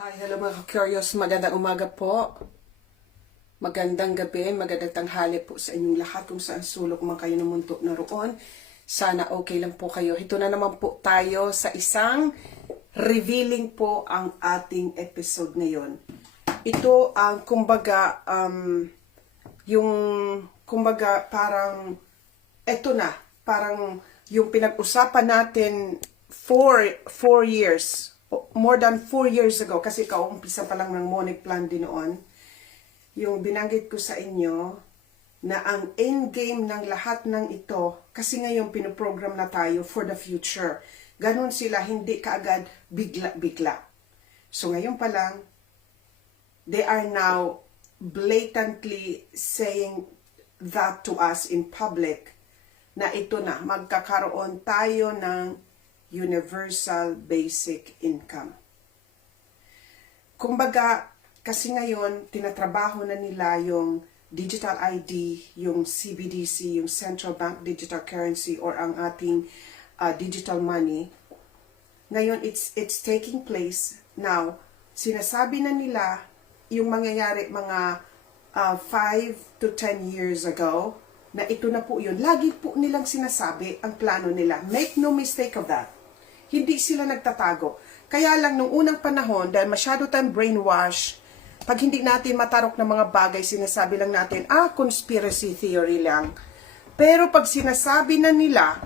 Hi, hello mga ka-curious. Magandang umaga po. Magandang gabi, magandang tanghali po sa inyong lahat kung saan sulok man kayo ng mundo naroon. Sana okay lang po kayo. Ito na naman po tayo sa isang revealing po ang ating episode ngayon. Ito ang parang yung pinag-usapan natin four years, more than 4 years ago, kasi kaumpisa pa lang ng Monic Plan din noon, yung binanggit ko sa inyo na ang end game ng lahat ng ito, kasi ngayon pinoprogram na tayo for the future. Ganon sila, hindi kaagad bigla-bigla. So ngayon pa lang, they are now blatantly saying that to us in public, na ito na, magkakaroon tayo ng universal basic income. Kumbaga, kasi ngayon, tinatrabaho na nila yung digital ID, yung CBDC, yung Central Bank Digital Currency, or ang ating digital money. Ngayon, it's taking place. Now, sinasabi na nila yung mangyayari mga 5 to 10 years ago, na ito na po yun. Lagi po nilang sinasabi ang plano nila. Make no mistake of that. Hindi sila nagtatago. Kaya lang nung unang panahon, dahil masyado tayong brainwash, pag hindi natin matarok ng mga bagay, sinasabi lang natin, conspiracy theory lang. Pero pag sinasabi na nila,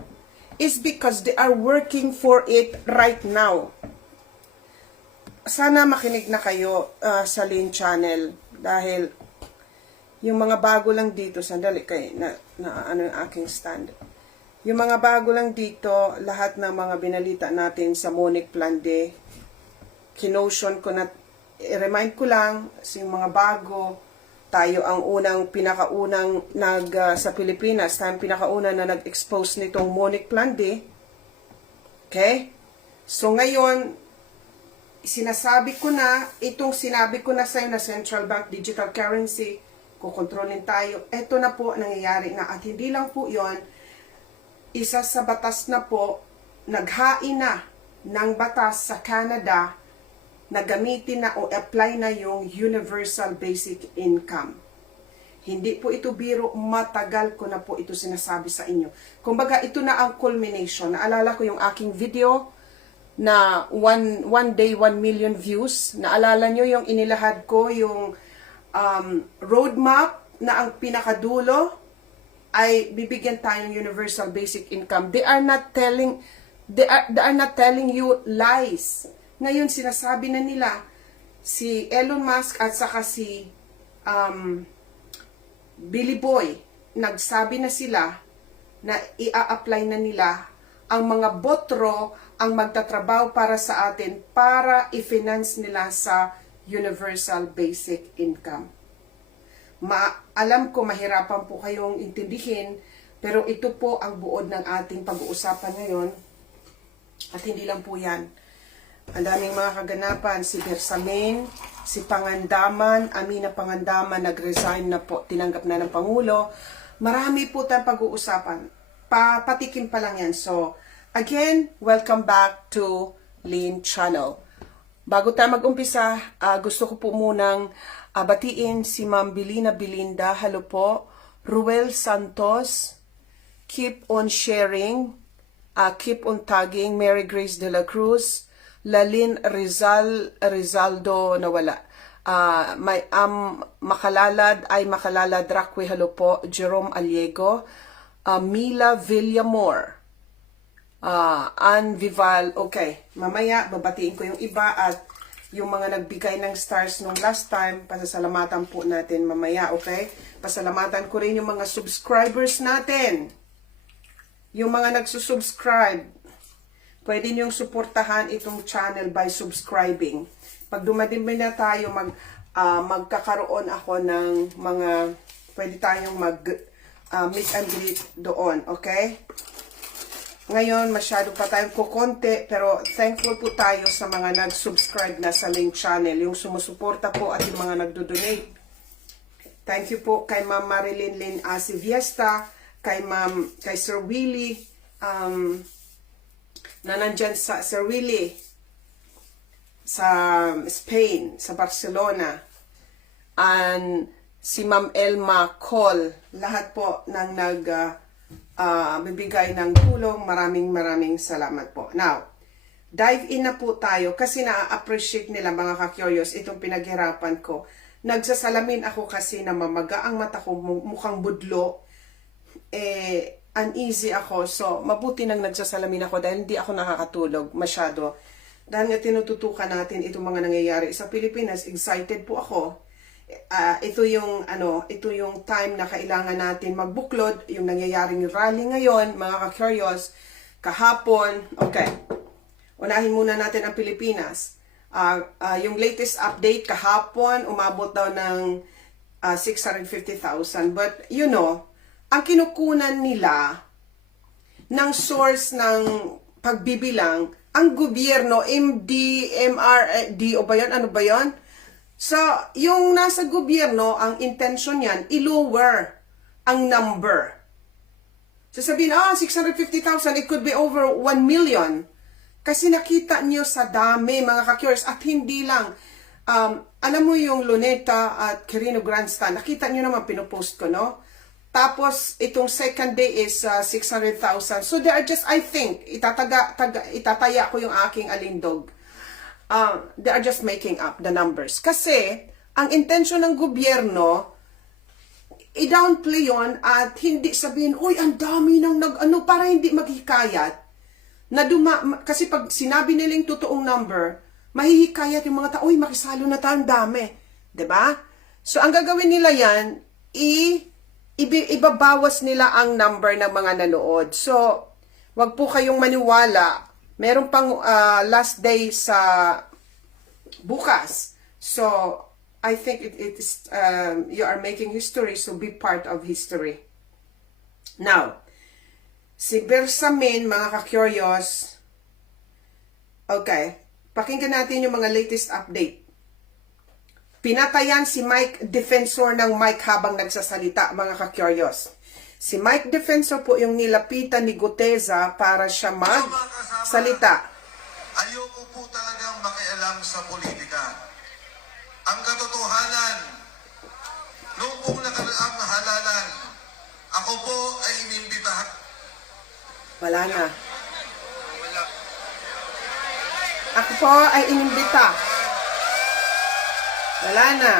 is because they are working for it right now. Sana makinig na kayo sa Lin Channel, dahil yung mga bago lang dito, sandali kayo, ano yung aking stand. Yung mga bago lang dito, lahat ng mga binalita natin sa Monic Plan Day, kinotion ko na, i-remind ko lang, yung mga bago, tayo ang pinakaunang sa Pilipinas, tayong pinakauna na nag-expose nitong Monic Plan Day. Okay? So ngayon, sinasabi ko na, itong sinabi ko na sa'yo na Central Bank Digital Currency, kukontrolin tayo, eto na po nangyayari na, at hindi lang po yon, isa sa batas na po, naghain na ng batas sa Canada na gamitin na o apply na yung Universal Basic Income. Hindi po ito biro, matagal ko na po ito sinasabi sa inyo. Kumbaga, ito na ang culmination. Naalala ko yung aking video na one day, 1 million views. Naalala nyo yung inilahad ko, yung roadmap na ang pinakadulo ay bibigyan tayong universal basic income. They are not telling you lies. Ngayon sinasabi na nila si Elon Musk at saka si Billy Boy, nagsabi na sila na i-apply na nila ang mga botro ang magtatrabaho para sa atin para i-finance nila sa universal basic income. Alam ko mahirapan po kayong intindihin, pero ito po ang buod ng ating pag-uusapan ngayon. At hindi lang po yan. Ang daming mga kaganapan, si Bersamin, si Pangandaman, Amina Pangandaman, nag-resign na po, tinanggap na ng Pangulo. Marami po tayong pag-uusapan. Patikim pa lang yan. So, again, welcome back to Lin Channel. Bago tayo mag-umpisa, gusto ko po munang batiin si Ma'am Bilina Bilinda. Hello po. Ruel Santos. Keep on sharing. Keep on tagging. Mary Grace de la Cruz. Lalin Rizaldo nawala. Makalalad Rakwe. Hello po. Jerome Aliego. Mila Villamor. Ann Vival. Okay. Mamaya, babatiin ko yung iba at yung mga nagbigay ng stars nung last time, pasasalamatan po natin mamaya, okay? Pasalamatan ko rin yung mga subscribers natin. Yung mga nagsusubscribe, pwede niyong suportahan itong channel by subscribing. Pag dumadimay na tayo, magkakaroon ako ng mga, pwede tayong meet and greet doon, okay? Ngayon, masyado pa tayong kukonti, pero thankful po tayo sa mga nag-subscribe na sa Lin Channel, yung sumusuporta po at yung mga nagdo-donate. Thank you po kay Ma'am Marilyn Lynn Asiviesta, kay Sir Willie, na nandyan sa Sir Willie. sa Spain, sa Barcelona, and si Ma'am Elma Cole, lahat po ng bibigay ng tulong. Maraming salamat po. Now, dive in na po tayo kasi na-appreciate nila mga ka-curious itong pinaghirapan ko. Nagsasalamin ako kasi na mamaga ang mata ko, mukhang budlo. Uneasy ako. So, mabuti nang nagsasalamin ako dahil hindi ako nakakatulog masyado. Dahil nga tinututukan natin itong mga nangyayari sa Pilipinas, excited po ako. Ito yung time na kailangan natin magbuklod, yung nangyayaring rally ngayon, mga ka-curious, kahapon. Okay, unahin muna natin ang Pilipinas. Yung latest update kahapon, umabot daw ng 650,000. But, you know, ang kinukunan nila ng source ng pagbibilang, ang gobyerno, MD, MRD, o ba yan? Ano ba yan? So, yung nasa gobyerno, ang intention yan, i-lower ang number. So, sabihin, 650,000, it could be over 1 million. Kasi nakita nyo sa dami, mga ka-curious, at hindi lang. Alam mo yung Luneta at Quirino Grandstand, nakita nyo naman, pinupost ko, no? Tapos, itong second day is 600,000. So, they are just, I think, itataya ko yung aking alindog. They are just making up the numbers. Kasi, ang intention ng gobyerno, i-downplay yun at hindi sabihin, uy, ang dami ng para hindi maghikayat. Kasi pag sinabi nila yung totoong number, mahihikayat yung mga tao, uy, makisalo na tayo, ang dami. Diba? So, ang gagawin nila yan, ibabawas nila ang number ng mga nanood. So, wag po kayong maniwala. Meron pang last day sa bukas. So, I think it is, you are making history, so be part of history. Now, si Bersamin, mga ka-curious, okay, pakinggan natin yung mga latest update. Pinatayan si Mike Defensor ng mic habang nagsasalita, mga ka-curious. Si Mike Defensor po yung nilapitan ni Guteza para siya magsalita. Ayoko po talagang makialam sa politika. Ang katotohanan, noong pong nakaraang halalan, ako po ay inimbitahan. Wala na. Ako po ay inimbita. Wala na.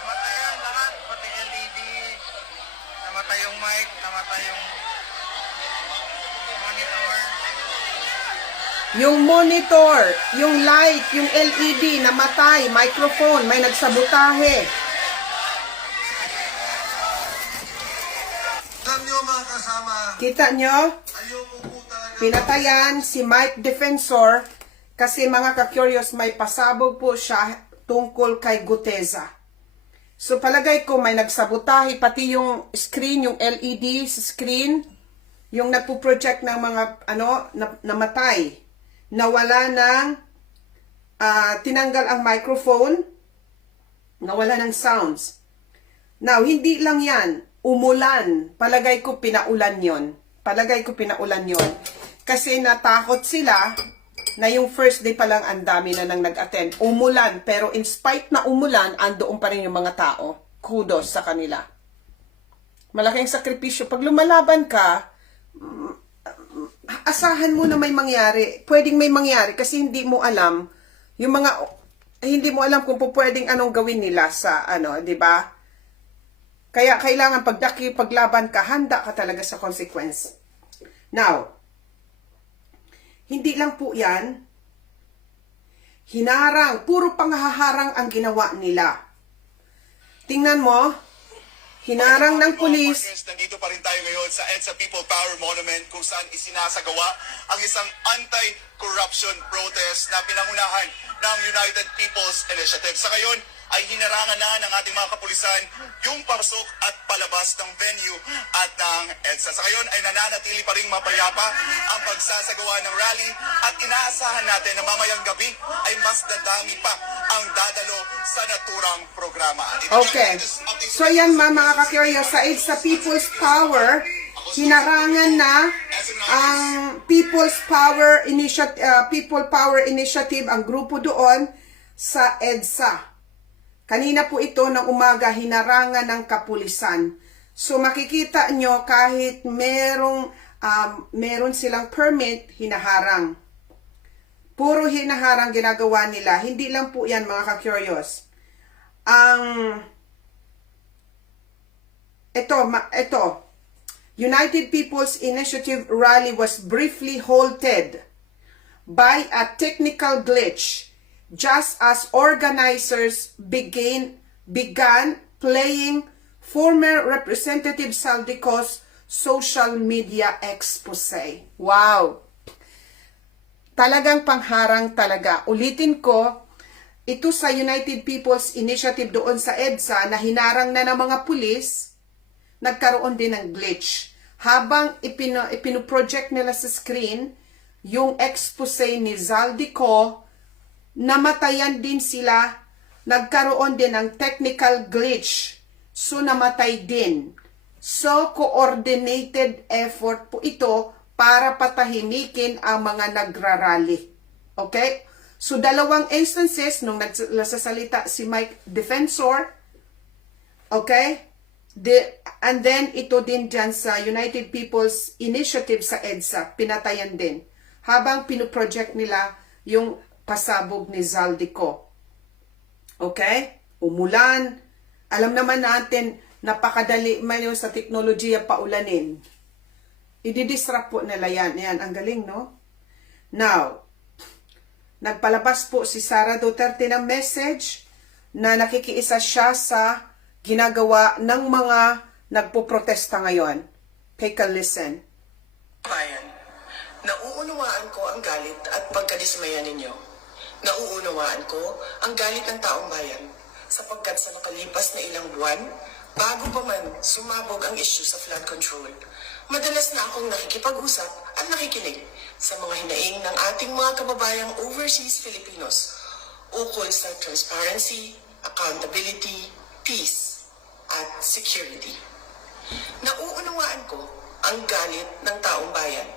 Namatay yan lahat, pati LED, namatay yung mic, namatay yung monitor. Yung monitor, yung light, yung LED, namatay, microphone, may nagsabotahe. Alam nyo mga kasama, Kita nyo? ayoko po talaga. Pinatayan si Mike Defensor kasi mga ka-curious, may pasabog po siya tungkol kay Guteza. So palagay ko may nagsabotahe, pati yung screen, yung LED sa screen, yung nagpo-project ng mga namatay, nawala ng tinanggal ang microphone, nawala ng sounds. Now, hindi lang yan, umulan, palagay ko pinaulan yon. Palagay ko pinaulan yon. Kasi natakot sila na yung first day pa lang ang dami na nang nag-attend. Umulan, pero in spite na umulan, andoon pa rin yung mga tao. Kudos sa kanila. Malaking sakripisyo. Pag lumalaban ka, asahan mo na may mangyari. Pwedeng may mangyari kasi hindi mo alam yung mga, hindi mo alam kung pwedeng anong gawin nila sa di ba? Kaya kailangan paglaban ka, handa ka talaga sa consequence. Now, hindi lang po yan, hinarang, puro panghaharang ang ginawa nila. Tingnan mo, hinarang ng pulis. Nandito pa rin tayo ngayon sa EDSA People Power Monument kung saan isinasagawa ang isang anti-corruption protest na pinangunahan ng United People's Initiative. Sa ngayon ay hinarangan na ng ating mga kapulisan yung pasok at palabas ng venue at ng EDSA. Sa ngayon ay nananatili pa rin mapayapa ang pagsasagawa ng rally at inaasahan natin na mamayang gabi ay mas dadami pa ang dadalo sa naturang programa. Okay. So yan mga ka-curious, sa EDSA People's Power, hinarangan na ang People Power Initiative, ang grupo doon sa EDSA. Kanina po ito ng umaga, hinarangan ng kapulisan. So makikita nyo kahit meron silang permit, hinaharang. Puro hinaharang ginagawa nila. Hindi lang po yan mga ka-curious. Ito, United People's Initiative rally was briefly halted by a technical glitch just as organizers began playing former Representative Saldico's social media expose. Wow! Talagang pangharang talaga. Ulitin ko, ito sa United People's Initiative doon sa EDSA na hinarang na ng mga pulis, nagkaroon din ng glitch. Habang ipinoproject nila sa screen, yung expose ni Zaldico, namatayan din sila, nagkaroon din ng technical glitch. So, namatay din. So, coordinated effort po ito para patahimikin ang mga nagrarally. Okay? So, dalawang instances nung nagsasalita si Mike Defensor. Okay? And then, ito din dyan sa United People's Initiative sa EDSA. Pinatayan din. Habang pinoproject nila yung pasabog ni Zaldico. Okay? Umulan. Alam naman natin, napakadali man yung sa teknolohiya paulanin. I-disrupt po nila yan. Yan, ang galing, no? Now, nagpalabas po si Sara Duterte ng message na nakikiisa siya sa ginagawa ng mga nagpoprotesta ngayon. Take a listen. Bayan, nauunawaan ko ang galit at pagkadismaya ninyo. Nauunawaan ko ang galit ng taong bayan sapagkat sa nakalipas na ilang buwan, bago pa man sumabog ang issue sa flood control, madalas na akong nakikipag-usap at nakikinig sa mga hinaing ng ating mga kababayang overseas Filipinos ukol sa transparency, accountability, peace, at security. Nauunawaan ko ang galit ng taong bayan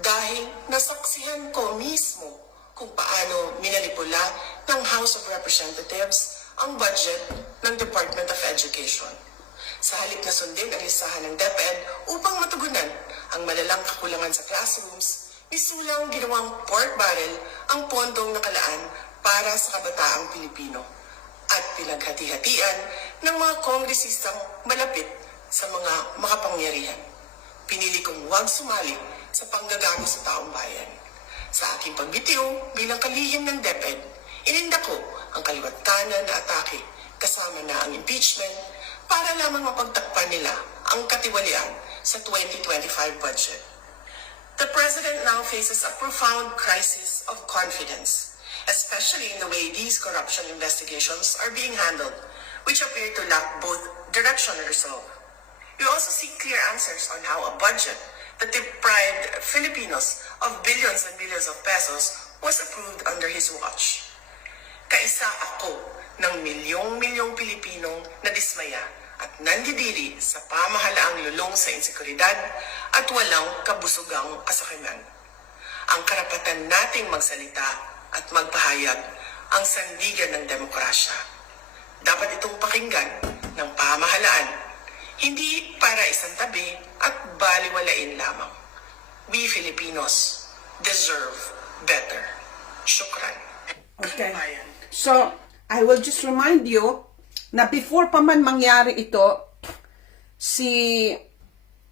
dahil nasaksihan ko mismo kung paano minanipula ng House of Representatives ang budget ng Department of Education. Sa halip na sundin ang listahan ng DepEd upang matugunan ang malalang kakulangan sa classrooms, misulang ginawang pork barrel ang pondong nakalaan para sa kabataang Pilipino at pinaghati-hatian ng mga kongresistang malapit sa mga makapangyarihan. Pinili kong huwag sumali sa panggagago sa taong bayan. Sa aking pagbitiw bilang kalihim ng DepEd, ininda ko ang kaliwat kanan na atake kasama na ang impeachment para lamang mapagtakpan nila ang katiwalian sa 2025 budget. The President now faces a profound crisis of confidence, especially in the way these corruption investigations are being handled, which appear to lack both direction and resolve. We also seek clear answers on how a budget that deprived Filipinos of billions and billions of pesos was approved under his watch. Kaisa ako ng milyong-milyong Pilipinong nadismaya at nandidiri sa pamahalaang lulong sa insekuridad at walang kabusugang kasakiman. Ang karapatan nating magsalita at magpahayag ang sandigan ng demokrasya. Dapat itong pakinggan ng pamahalaan, hindi para isang tabi at baliwalain lamang. We Filipinos deserve better. Shukran. Okay. So, I will just remind you na before pa man mangyari ito, si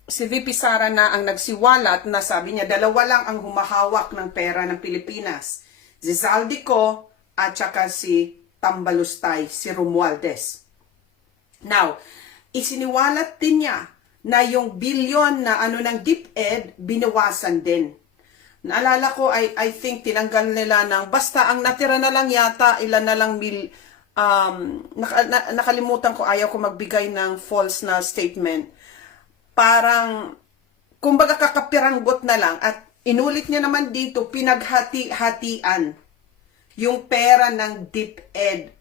VP Sara na ang nagsiwalat na sabi niya, dalawa lang ang humahawak ng pera ng Pilipinas. Si Zaldico at saka si Tambalustay, si Romualdez. Now, isiniwalat din niya na yung bilyon na ng DepEd, binawasan din. Naalala ko, I think tinanggal nila ng, basta ang natira na lang yata, ilan na lang nakalimutan ko, ayaw ko magbigay ng false na statement. Parang, kumbaga kakapiranggot na lang. At inulit niya naman dito, pinaghati-hatian yung pera ng DepEd.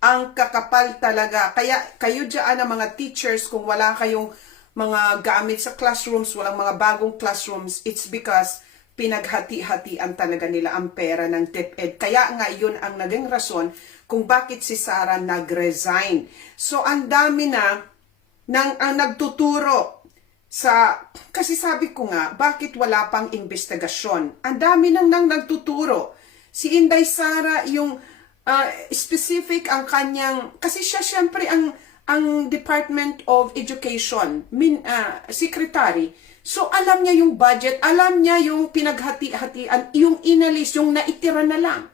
Ang kakapal talaga. Kaya kayo dyan ang mga teachers, kung wala kayong mga gamit sa classrooms, walang mga bagong classrooms, it's because pinaghati-hatian talaga nila ang pera ng DepEd. Kaya nga yun ang naging rason kung bakit si Sara nag-resign. So ang dami na ang nagtuturo sa, kasi sabi ko nga, bakit wala pang investigasyon? Ang dami nang nagtuturo. Si Inday Sara, yung specific ang kanyang, kasi siya syempre ang Department of Education, secretary. So alam niya yung budget, alam niya yung pinaghati-hatian, yung inalis, yung naitira na lang.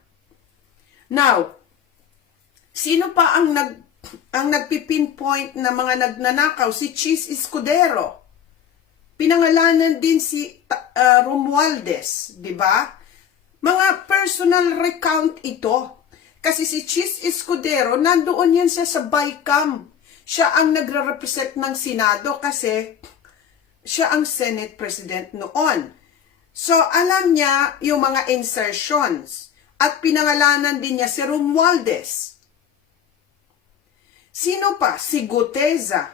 Now, sino pa ang nagpipinpoint na mga nagnanakaw? Si Chis Escudero. Pinangalanan din si Romualdez, di ba? Mga personal recount ito. Kasi si Chis Escudero, nandoon yan siya sa BICAM. Siya ang nagre-represent ng Senado kasi siya ang Senate President noon. So, alam niya yung mga insertions. At pinangalanan din niya si Romualdez. Sino pa? Si Guteza.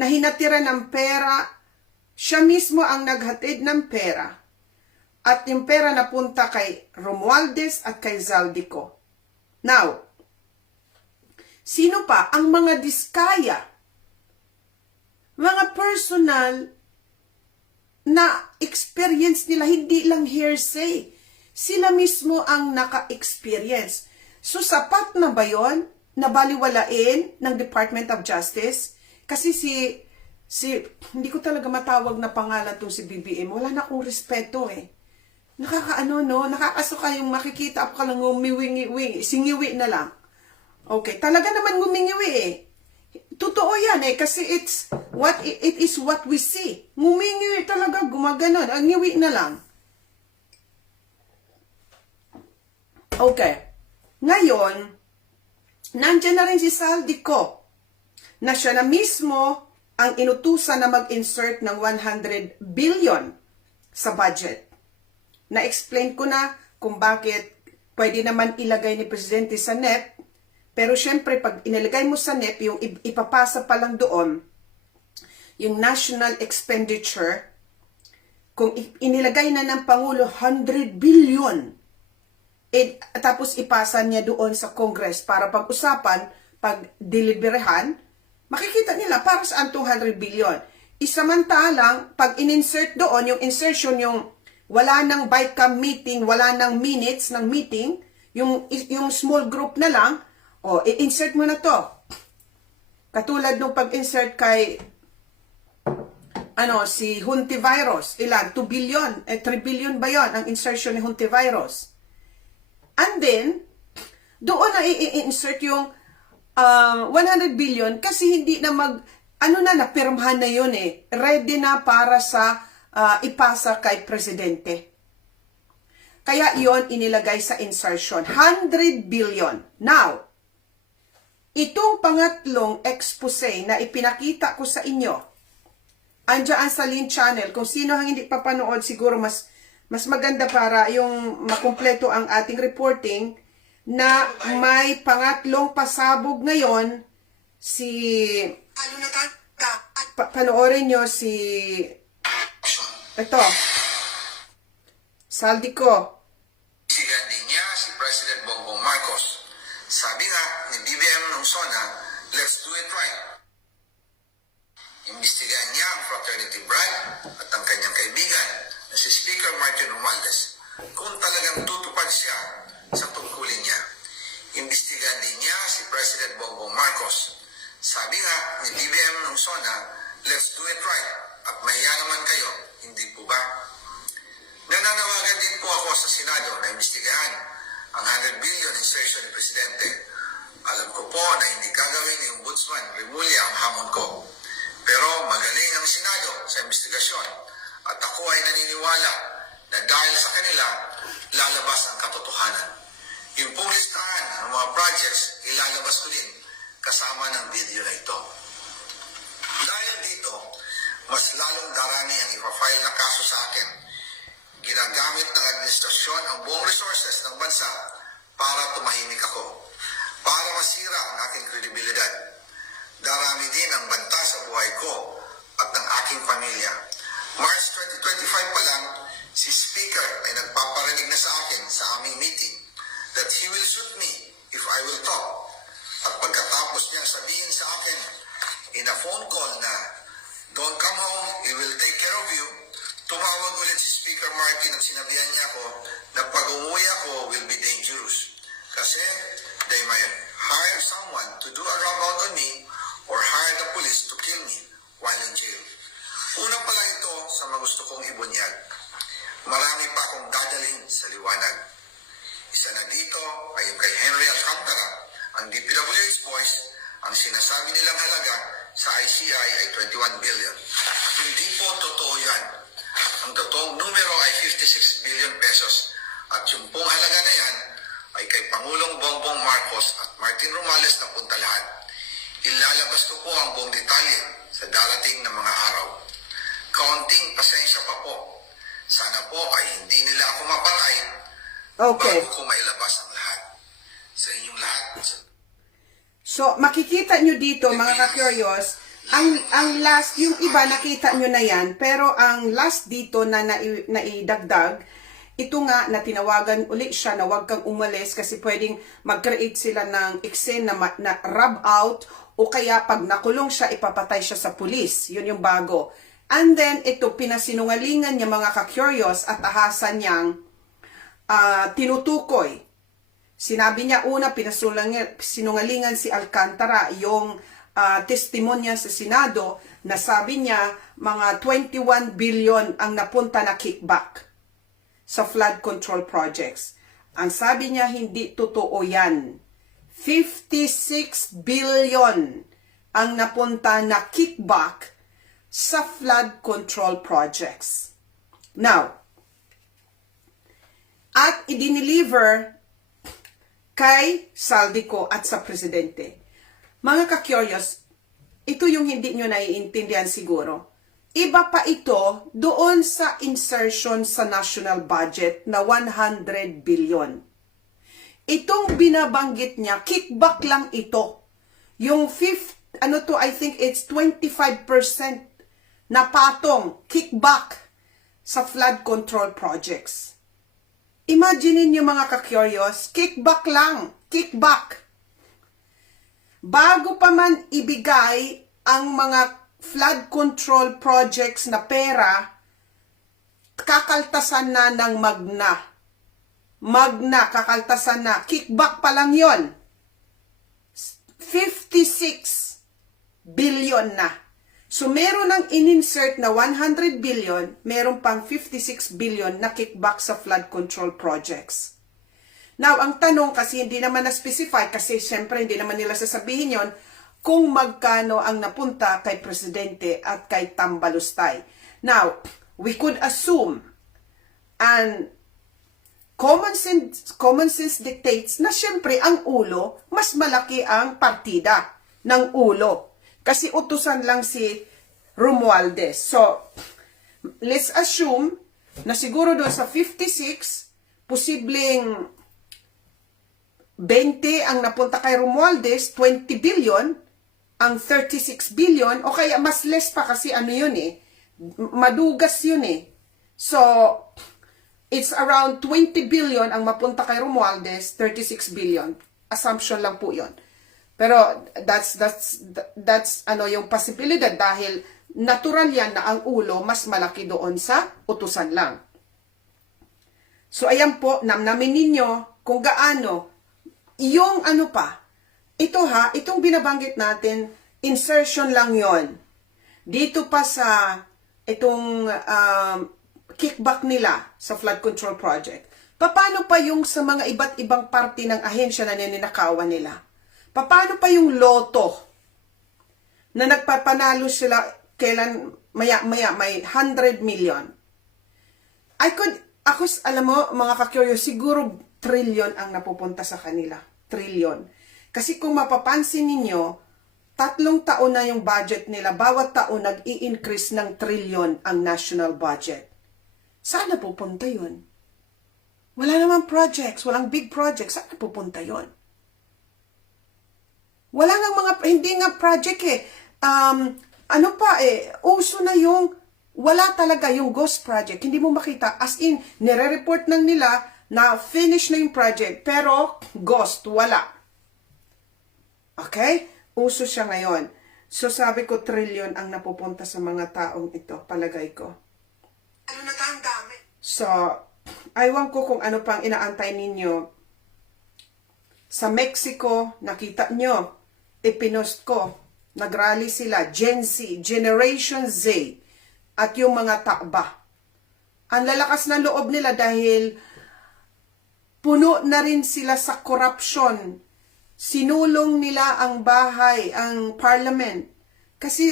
Na hinatira ng pera. Siya mismo ang naghatid ng pera. At yung pera napunta kay Romualdez at kay Zaldico. Now, sino pa? Ang mga diskaya. Mga personal na experience nila, hindi lang hearsay. Sila mismo ang naka-experience. So, sapat na ba yun na baliwalain ng Department of Justice? Kasi hindi ko talaga matawag na pangalan tong si BBM. Wala na akong respeto eh. Nakakasuka yung makikita ako ka lang umiwingi-wingi, singiwi na lang. Okay, talaga naman ngumingiwi eh. Totoo yan eh, kasi it is what we see. Ngumingiwi talaga, gumaganon, ang ngiwi na lang. Okay, ngayon, nandyan na rin si Zaldico, na siya na mismo ang inutusan na mag-insert ng 100 billion sa budget. Na-explain ko na kung bakit pwede naman ilagay ni Presidente sa NEP, pero syempre pag inilagay mo sa NEP, yung ipapasa pa lang doon, yung national expenditure, kung inilagay na ng Pangulo 100 billion, tapos ipasa niya doon sa Congress para pag-usapan, pag-deliberahan, makikita nila para saan 200 billion. Isamantalang, pag in-insert doon, yung insertion, yung wala nang BICAM meeting, wala nang minutes ng meeting, yung small group na lang, i-insert mo na to. Katulad nung pag-insert kay si Huntivirus, ilan? 2 billion, 3 billion ba yon ang insertion ni Huntivirus? And then, doon na i-insert yung 100 billion kasi hindi na napirmahan na yun eh. Ready na para sa ipasa kay Presidente. Kaya yon inilagay sa insertion. 100 billion. Now, itong pangatlong expose na ipinakita ko sa inyo, andyan sa Lin Channel. Kung sino ang hindi papanood, siguro mas maganda para yung makumpleto ang ating reporting na may pangatlong pasabog ngayon panoorin nyo ito, Zaldico. Sigan din niya si President Bongbong Marcos. Sabi nga ni BBM nung SONA, let's do it right. Imbestigahan niya ang fraternity bribe at ang kanyang kaibigan na si Speaker Martin Romualdez kung talagang tutupad siya sa tungkulin niya. Imbestigahan din niya si President Bongbong Marcos. Sabi nga ni BBM nung SONA, let's do it right at mahiya naman kayo, hindi po ba? Nananawagan din po ako sa Senado na imbestigahan ang 100 billion insertion ni Presidente. Alam ko po na hindi gagawin ni Ombudsman Remulla ang hamon ko. Pero magaling ang Senado sa investigasyon at ako ay naniniwala na dahil sa kanila, lalabas ang katotohanan. Yung pong listahan ng mga projects, ilalabas ko din kasama ng video na ito. Dahil dito, mas lalong darami ang ipafile na kaso sa akin. Ginagamit ng administrasyon ang buong resources ng bansa para tumahimik ako, para masira ang aking kredibilidad. Darami din ang banta sa buhay ko at ng aking pamilya. March 2025 pa lang, si Speaker ay nagpaparinig na sa akin sa aming meeting that he will shoot me if I will talk. At pagkatapos niyang sabihin sa akin in a phone call na, "Don't come home, he will take care of you," tumawag ulit si Speaker Martin at sinabihan niya ako na pag umuwi ako will be dangerous. Kasi they might hire someone to do a rob-out on me or hire the police to kill me while in jail. Una pala ito sa mga gusto kong ibunyag. Marami pa akong dadalhin sa liwanag. Isa na dito ay yung kay Henry Alcantara, ang DPWH boys, ang sinasabi nilang halaga sa ICI ay 21 billion. Hindi po totoo yan. Ang totoong numero ay 56 billion pesos at yung pong halaga na yan ay kay Pangulong Bongbong Marcos at Martin Romales na punta lahat. Ilalabas ko po ang buong detalye sa darating na mga araw. Kaunting pasensya pa po. Sana po ay hindi nila ako mapatay Okay. bago ko mailabas ang lahat. Sa inyong lahat. So, makikita nyo dito, mga ka-curious, ang last, yung iba nakita nyo na yan, pero ang last dito na naidagdag, ito nga na tinawagan ulit siya na huwag kang umalis kasi pwedeng mag-create sila ng eksena na rub out o kaya pag nakulong siya, ipapatay siya sa pulis. Yun yung bago. And then, ito, pinasinungalingan niya mga ka-curious at ahasan niyang tinutukoy. Sinabi niya una, pinasinungalingan si Alcantara yung testimonya sa Senado na sabi niya mga 21 billion ang napunta na kickback sa flood control projects. Ang sabi niya, hindi totoo yan. 56 billion ang napunta na kickback sa flood control projects. Now, at idineliver kay Saldico at sa presidente. Mga ka-curious, ito yung hindi nyo naiintindihan siguro. Iba pa ito doon sa insertion sa national budget na 100 billion. Itong binabanggit niya, kickback lang ito. Yung I think it's 25% na patong kickback sa flood control projects. Imagine niyo mga ka-curious, kickback lang, kickback. Bago pa man ibigay ang mga flood control projects na pera, kakaltasan na ng Magna. Magna, kakaltasan na. Kickback pa lang yon. 56 billion na. So, meron ng in-insert na 100 billion, meron pang 56 billion na kickback sa flood control projects. Now, ang tanong kasi hindi naman na-specify kasi syempre hindi naman nila sasabihin yon kung magkano ang napunta kay Presidente at kay Tambalustay. Now, we could assume and common sense dictates na syempre ang ulo, mas malaki ang partida ng ulo. Kasi utusan lang si Romualdez. So, let's assume na siguro doon sa 56, posibleng 20 ang napunta kay Romualdez, 20 billion, ang 36 billion, o kaya mas less pa kasi ano yun eh, madugas yun eh. So, it's around 20 billion ang mapunta kay Romualdez, 36 billion. Assumption lang po yun. Pero that's yung possibility dahil natural yan na ang ulo mas malaki doon sa utusan lang. So ayan po, namnamin ninyo kung gaano yung itong binabanggit natin, insertion lang yon. Dito pa sa itong kickback nila sa flood control project. Paano pa yung sa mga iba't ibang parte ng ahensya na ninakawan nila? Paano pa yung loto na nagpapanalo sila kailan maya may 100 million? Alam mo mga ka-curious, siguro trillion ang napupunta sa kanila. Trillion. Kasi kung mapapansin ninyo, 3 taon na yung budget nila, bawat taon nag-i-increase ng trillion ang national budget. Saan napupunta yun? Wala naman projects, walang big projects. Saan napupunta yun? Wala nga hindi nga project eh. ano pa uso na yung wala talaga yung ghost project. Hindi mo makita. As in, nire-report ng nila na finish na yung project. Pero, ghost, wala. Okay? Uso siya ngayon. So, sabi ko, trillion ang napupunta sa mga taong ito. Palagay ko. Ano na ang dami? So, aywan ko kung ano pang inaantay ninyo. Sa Mexico, nakita nyo, ipinost ko, nagrally sila, Gen Z, Generation Z, at yung mga takba. Ang lalakas na loob nila dahil puno na rin sila sa corruption. Sinulong nila ang bahay, ang parliament. Kasi,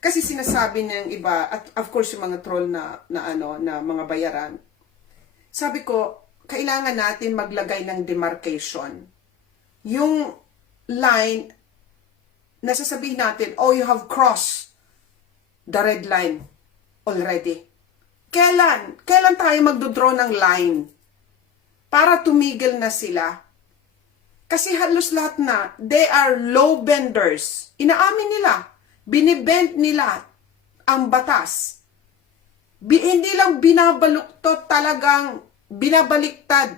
kasi sinasabi ng iba, at of course yung mga troll na mga bayaran, sabi ko, kailangan natin maglagay ng demarcation. Yung line, nasasabihin natin, oh, you have crossed the red line already. Kailan? Kailan tayo magdodraw ng line? Para tumigil na sila. Kasi halos lahat na, they are low benders. Inaamin nila. Binibend nila ang batas. Hindi lang binabaluktot, talagang binabaliktad.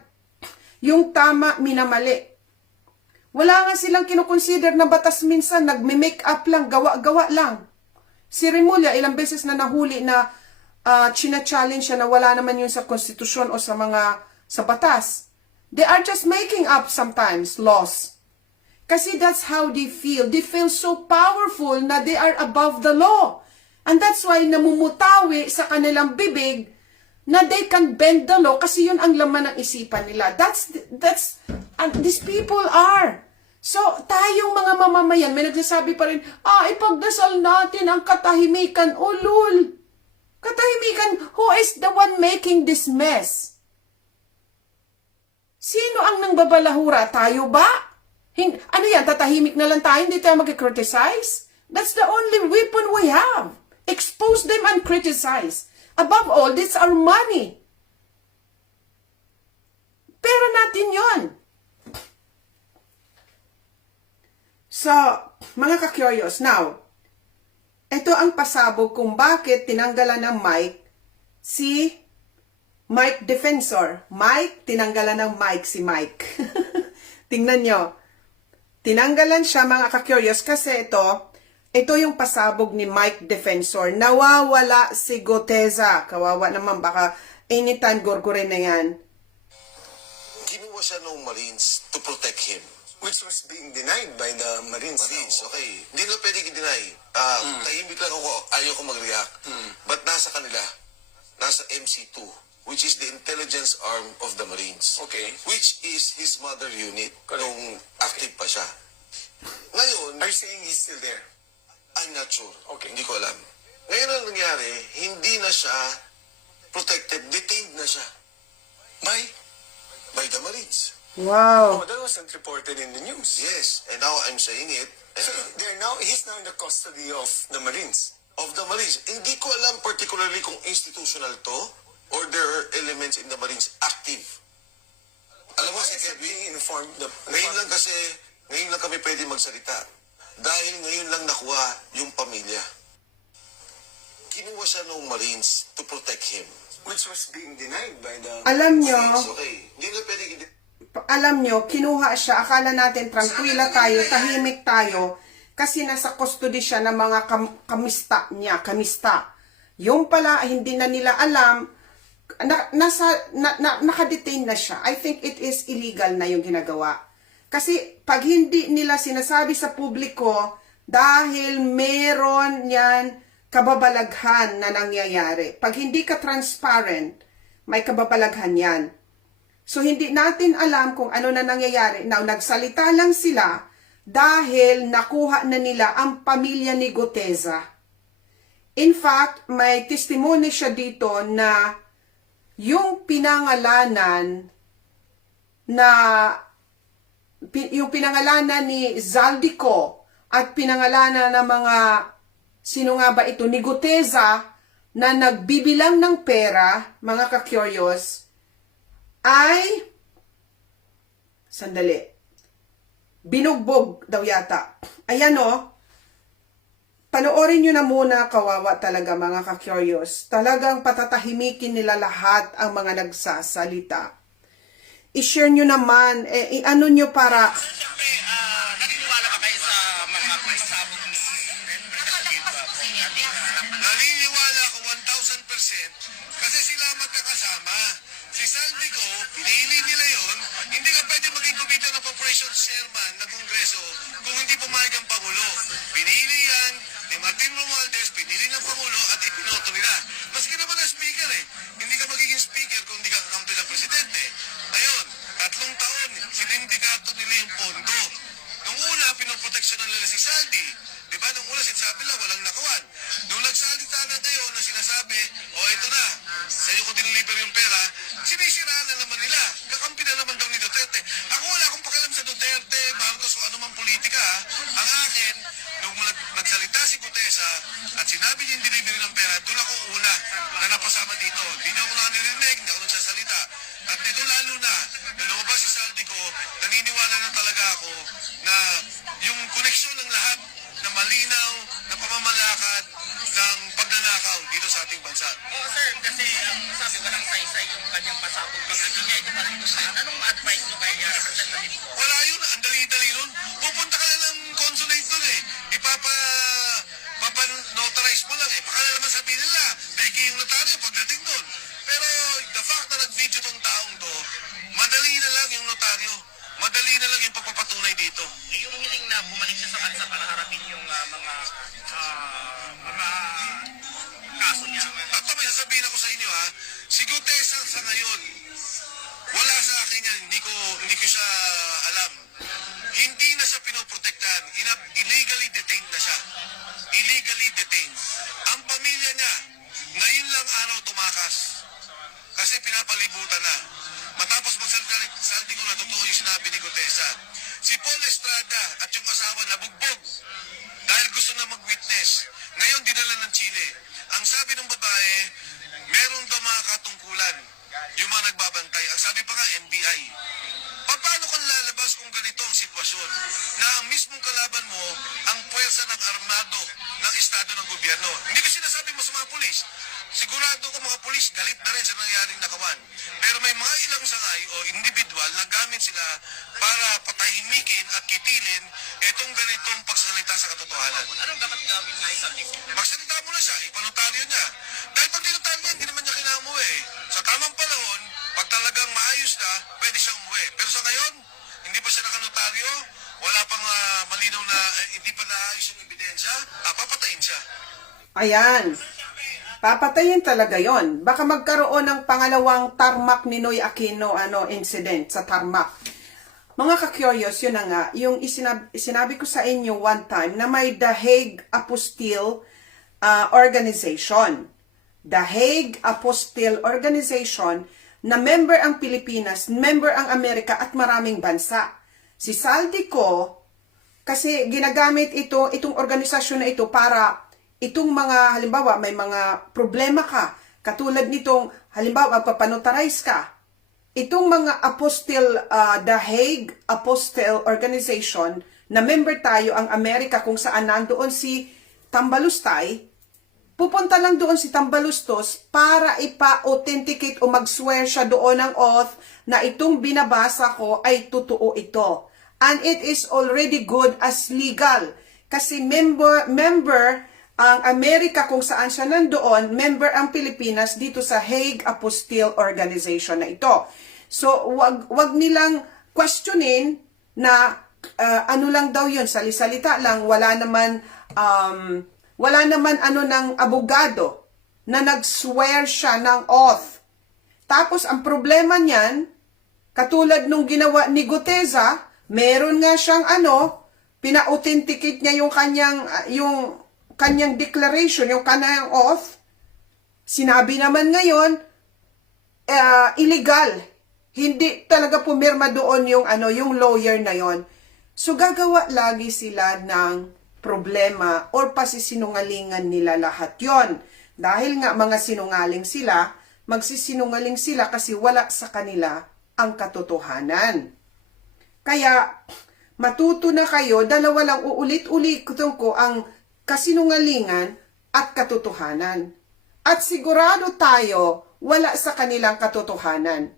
Yung tama, minamali. Wala nga silang kinukonsider na batas minsan, nagme-make up lang, gawa-gawa lang. Si Remulla, ilang beses na nahuli na china-challenge siya na wala naman yun sa konstitusyon o sa batas. They are just making up sometimes laws. Kasi that's how they feel. They feel so powerful na they are above the law. And that's why namumutawi sa kanilang bibig na they can bend the law kasi yun ang laman ng isipan nila. These people are. So, tayong mga mamamayan, may nagsasabi pa rin, ipagdasal natin ang katahimikan. Ulul! Katahimikan, who is the one making this mess? Sino ang nangbabalahura? Tayo ba? Ano yan, tatahimik na lang tayo, hindi tayo mag-criticize? That's the only weapon we have. Expose them and criticize. Above all, this is our money. Pera natin yon. So, mga ka-curious, now, ito ang pasabog kung bakit tinanggalan ng Mike si Mike Defensor. Mike, tinanggalan ng Mike si Mike. Tingnan nyo. Tinanggalan siya, mga ka-curious, kasi ito yung pasabog ni Mike Defensor. Nawawala si Guteza. Kawawa naman, baka anytime gurgurin na yan. Kinuha siya ng Marines to protect him. Which was being denied by the Marines. Marines, okay. Hindi na pwedeng i-deny. Tahimik lang ako, ayaw ko mag-react. But nasa kanila, nasa MC2, which is the intelligence arm of the Marines. Okay. Which is his mother unit nung active pa siya. Ngayon, Are you saying he's still there? I'm not sure. Okay. Hindi ko alam. Ngayon ang nangyari, hindi na siya protected, detained na siya by the Marines. Wow. Oh, that wasn't reported in the news. Yes, and now I'm saying it. So he's now in the custody of the Marines. Of the Marines. Hindi ko alam particularly kung institutional to or there are elements in the Marines active. Alam mo, Why si is it Kevin, being informed? ngayon lang kami pwede magsalita. Dahil ngayon lang nakuha yung pamilya. Kinuha siya ng Marines to protect him. Which was being denied by the... Alam nyo, It's okay. Hindi na pwede kinuha siya, akala natin tranquila tayo, tahimik tayo, kasi nasa custody siya ng mga kamista. Yung pala, hindi na nila alam, nakadetain na siya. I think it is illegal na yung ginagawa. Kasi pag hindi nila sinasabi sa publiko, dahil meron yan kababalaghan na nangyayari. Pag hindi ka transparent, may kababalaghan yan. So, hindi natin alam kung ano na nangyayari. Now, nagsalita lang sila dahil nakuha na nila ang pamilya ni Guteza. In fact, may testimony siya dito na yung pinangalanan ni Zaldico at pinangalanan ng mga sino nga ba ito ni Guteza na nagbibilang ng pera, mga ka-curious, ay, binugbog daw yata. Ayan panoorin nyo na muna, kawawa talaga mga ka-curious. Talagang patatahimikin nila lahat ang mga nagsasalita. I-share nyo naman, i-ano nyo para... Siyempre, naniniwala ba kayo sa mga pagsabog ni Naniniwala ako 1,000% kasi sila magkakasama. Si Saldico, pinili nila yon. Hindi ka pwede maging Committee on Appropriations Chairman ng Kongreso kung hindi pumayag ang Pangulo. Pinili yan ni Martin Romualdez, pinili ng Pangulo at ipinoto nila. Maski naman ang Speaker hindi ka magiging Speaker kung hindi ka kakampi ng Presidente. Ngayon, 3 taon, sinindikato nila yung pondo. Nung una, pinoproteksyonan nila si Saldi. Di ba? Nung una, sinasabi lang, walang nakawan. Nung nagsalita na ngayon na sinasabi, ito na, sa'yo ko diniliver yung pera, sinisiraan na naman nila. Kakampi na naman daw ni Duterte. Ako wala akong pakialam sa Duterte, Marcos o anumang politika. Ang akin, nung nagsalita si Gutesa at sinabi niya yung delivery ng pera, doon ako una na napasama dito. Hindi niyo ako nanirinig, hindi ako nagsasalita. At nito lalo na, nung lumabas si Saldico, naniniwala na talaga ako na yung koneksyon ng lahat na malinaw na pamamalakad ng pagnanakaw dito sa ating bansa. Oo, sir, kasi sabi ko lang sa yung kanyang pasabog pag hindi niya ito parintusan. Anong advice mo kay Representative ko? Wala yun, ang dali-dali nun. Pupunta ka lang ng consulate dun Papa-notarize mo lang Baka na naman sabihin nila, peki yung notaryo pagdating dun. Pero the fact na nag-video tong taong to, madali na lang yung notaryo. Madali na lang yung pagpapatunay dito. Yung hiling na bumalik siya sa bansa para harapin yung mga kaso niya. At ito may sasabihin ako sa inyo si Gutesa sa ngayon, wala sa akin yan, hindi ko siya alam. Hindi na siya pinoprotektahan, illegally detained na siya. Illegally detained. Ang pamilya niya, ngayon lang araw tumakas. Kasi pinapalibutan na. Matapos magsalita ni Saldico na totoo yung sinabi ni Gutesa. Si Paul Estrada at yung asawa nabugbog dahil gusto na mag-witness. Ngayon dinala ng Chile. Ang sabi ng babae, meron daw mga katungkulan yung mga nagbabantay. Ang sabi pa nga, NBI. Paano kung lalabas kung ganito ang sitwasyon na ang mismong kalaban mo ang puwersa ng armado ng estado ng gobyerno? Hindi ko sinasabi mo sa mga pulis. Sigurado ko mga pulis galit na rin sa nangyaring nakawan. Pero may mga ilang sangay o individual na gamit sila para patahimikin at kitilin itong ganitong pagsalita sa katotohanan. Anong dapat gawin nga sa tipo? Magsalita mo na siya, ipanotaryo niya. Dahil pag dinotaryo niya, hindi naman niya kailangan umuwi. Sa tamang panahon, pag talagang maayos na, pwede siyang umuwi. Pero sa ngayon, hindi pa siya nakanotaryo, wala pang malinaw na, hindi pa naayos yung ebidensya, papatayin siya. Ayan. Papatayin talaga yon. Baka magkaroon ng pangalawang tarmac ni Noy Aquino incident sa tarmac. Mga ka-curious, yun na nga, yung sinabi ko sa inyo one time na may The Hague Apostille Organization. The Hague Apostille Organization na member ang Pilipinas, member ang Amerika at maraming bansa. Si Saldico, kasi ginagamit itong organisasyon na ito para itong mga, halimbawa, may mga problema ka, katulad nitong, halimbawa, magpapanotarize ka, itong mga apostille, The Hague Apostille Organization, na member tayo ang Amerika kung saan nandoon si Tambalustay, pupunta lang doon si Tambalustos para ipa-authenticate o mag-swear siya doon ng oath na itong binabasa ko ay totoo ito. And it is already good as legal. Kasi member ang Amerika kung saan siya nandoon, member ang Pilipinas dito sa Hague Apostille Organization na ito. So, wag nilang questionin na ano lang daw yun, salisalita lang, wala naman ng abogado na nag-swear siya ng oath. Tapos, ang problema niyan, katulad nung ginawa ni Gutesa, meron nga siyang pina-authenticate niya yung kanyang declaration, yung kanyang oath. Sinabi naman ngayon, illegal. Hindi talaga pumirma doon yung lawyer na yon. So, gagawa lagi sila ng problema or pasisinungalingan nila lahat yon. Dahil nga mga sinungaling sila, magsisinungaling sila kasi wala sa kanila ang katotohanan. Kaya, matuto na kayo, dalawa lang uulit-ulit ko ang kasinungalingan at katotohanan. At sigurado tayo wala sa kanilang katotohanan.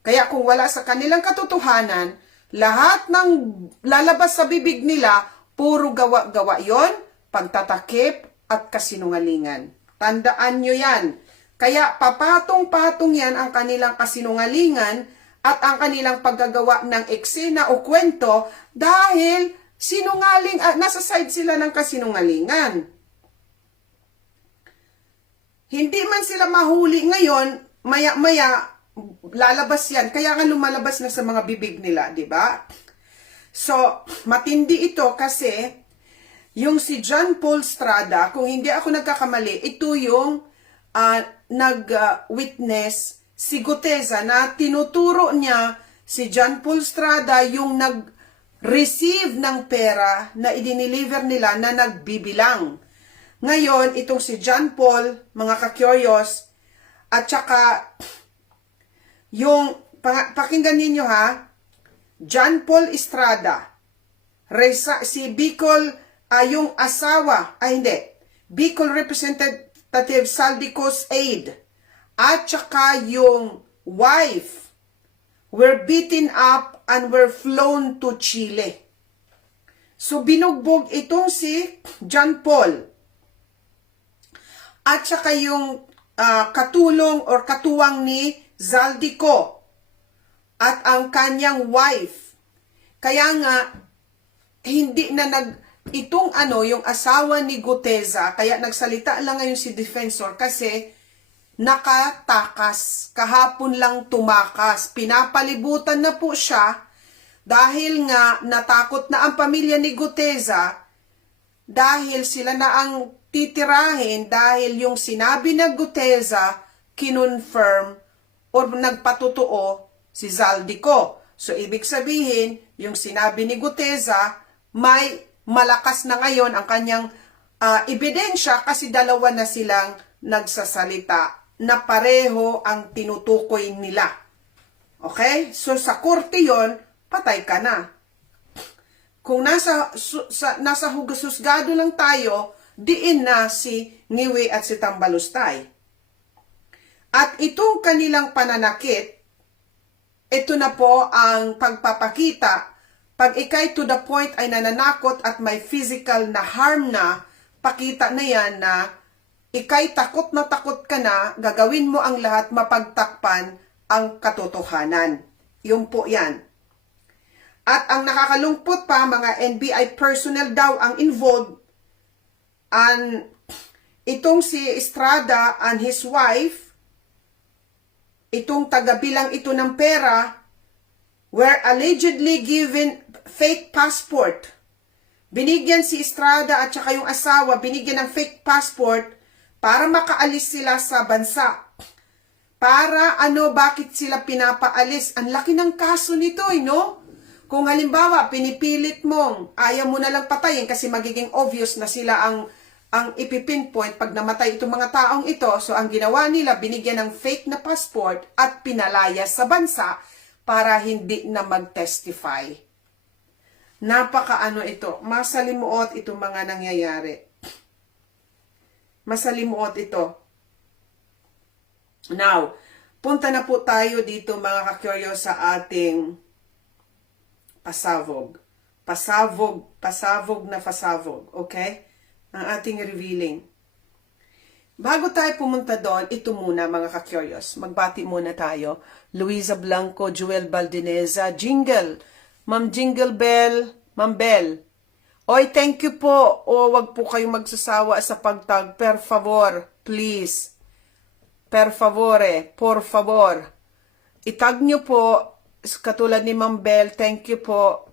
Kaya kung wala sa kanilang katotohanan, lahat ng lalabas sa bibig nila, puro gawa-gawa yon, pagtatakip at kasinungalingan. Tandaan nyo yan. Kaya papatong-patong yan ang kanilang kasinungalingan at ang kanilang paggagawa ng eksena o kwento dahil sinungaling, nasa side sila ng kasinungalingan. Hindi man sila mahuli ngayon, maya-maya, lalabas yan. Kaya nga lumalabas na sa mga bibig nila, di ba? So, matindi ito kasi yung si John Paul Strada, kung hindi ako nagkakamali, ito yung nag-witness si Guteza na tinuturo niya si John Paul Strada yung nag-receive ng pera na idiniliver nila na nagbibilang. Ngayon, itong si John Paul, mga ka-curious, at saka yung, pakinggan ninyo ha, John Paul Estrada, si Bicol, yung asawa, Bicol Representative Saldico's aide, at saka yung wife, were beaten up and were flown to Chile. So, binugbog itong si John Paul. At saka yung katulong or katuwang ni Zaldico at ang kanyang wife. Kaya nga, hindi na itong yung asawa ni Guteza, kaya nagsalita lang ngayon si defensor kasi nakatakas. Kahapon lang tumakas. Pinapalibutan na po siya dahil nga natakot na ang pamilya ni Guteza dahil sila na ang titirahin dahil yung sinabi ng Guteza kinonfirm o nagpatotoo si Zaldico. So, ibig sabihin, yung sinabi ni Guteza, may malakas na ngayon ang kanyang ebidensya kasi dalawa na silang nagsasalita na pareho ang tinutukoy nila. Okay? So, sa korte yon, patay ka na. Kung nasa husgado lang tayo, diin na si Niwe at si Tambalustay. At itong kanilang pananakit, ito na po ang pagpapakita. Pag ikay to the point ay nananakot at may physical na harm na, pakita na yan na ikay takot na takot ka na, gagawin mo ang lahat mapagtakpan ang katotohanan. Yun po yan. At ang nakakalungkot pa, mga NBI personnel daw ang involved. And itong si Estrada and his wife, itong tagabilang ito ng pera, were allegedly given fake passport. Binigyan si Estrada at saka yung asawa, binigyan ng fake passport para makaalis sila sa bansa. Para bakit sila pinapaalis? Ang laki ng kaso nito, no? Kung halimbawa, pinipilit mong ayaw mo na lang patayin kasi magiging obvious na sila ang ipipinpoint pag namatay itong mga taong ito. So, ang ginawa nila, binigyan ng fake na passport at pinalaya sa bansa para hindi na mag-testify. Ito. Masalimuot itong mga nangyayari. Masalimuot ito. Now, punta na po tayo dito mga ka-curious sa ating pasabog. Pasabog na pasabog. Okay? Ang ating revealing. Bago tayo pumunta doon, ito muna mga ka-curious. Magbati muna tayo. Luisa Blanco, Joel Baldineza, Jingle, Ma'am Jingle Bell, Ma'am Bell. Oy, thank you po. O, wag po kayong magsasawa sa pagtag. Per favor, please. Per favore, por favor. Itag nyo po, katulad ni Ma'am Bell, thank you po.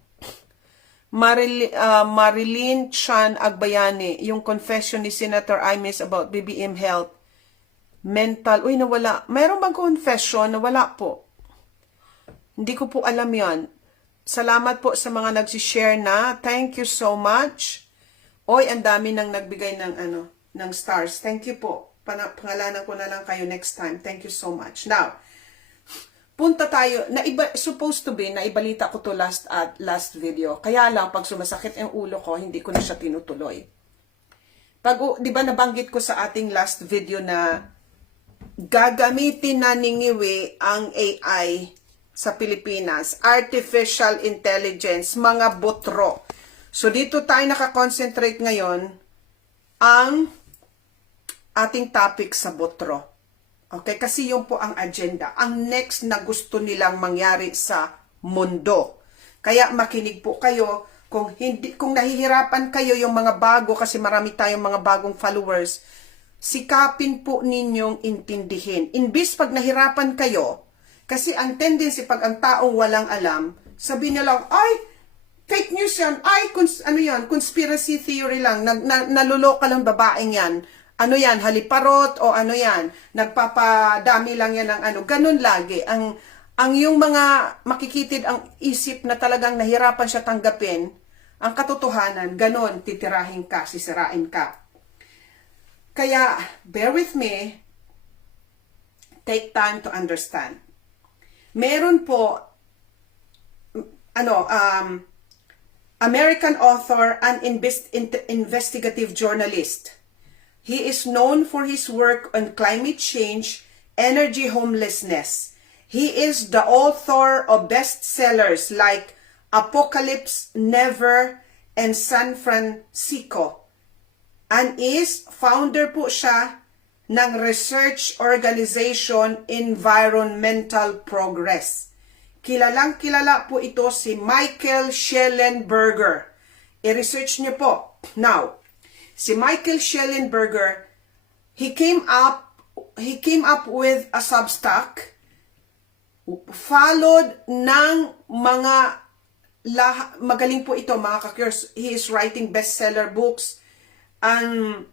Marilyn Chan Agbayani, yung confession ni Senator Imes about BBM health, mental, nawala. Mayroon bang confession? Nawala po. Hindi ko po alam yan. Salamat po sa mga nagsishare na. Thank you so much. Ang dami nang nagbigay ng stars. Thank you po. Pangalanan ko na lang kayo next time. Thank you so much. Now, punta tayo, supposed to be, naibalita ko to last video. Kaya lang, pag sumasakit ang ulo ko, hindi ko na siya tinutuloy. di ba nabanggit ko sa ating last video na gagamitin na ni Ngiwi ang AI sa Pilipinas, artificial intelligence, mga botro. So dito tayo nakakonsentrate ngayon ang ating topic sa botro. Okay, kasi yun po ang agenda. Ang next na gusto nilang mangyari sa mundo. Kaya makinig po kayo. Kung nahihirapan kayo yung mga bago, kasi marami tayong mga bagong followers, sikapin po ninyong intindihin. Imbis pag nahirapan kayo, kasi ang tendency pag ang taong walang alam, sabi nila, ay, fake news yan, ay, ano yan, conspiracy theory lang, naluloka lang babaeng yan, ano yan, haliparot, o ano yan, nagpapadami lang yan ng ano, ganun lagi. Ang yung mga makikitid ang isip na talagang nahirapan siya tanggapin, ang katotohanan, ganun, titirahin ka, sisirain ka. Kaya, bear with me, take time to understand. Meron po, American author and investigative journalist. He is known for his work on climate change, energy homelessness. He is the author of bestsellers like Apocalypse Never and San Francisco. And is founder po siya ng research organization Environmental Progress. Kilalang kilala po ito si Michael Shellenberger. I-research niyo po. Now, si Michael Shellenberger, he came up with a Substack followed ng mga magaling po ito, mga kakurs. He is writing bestseller books. Ang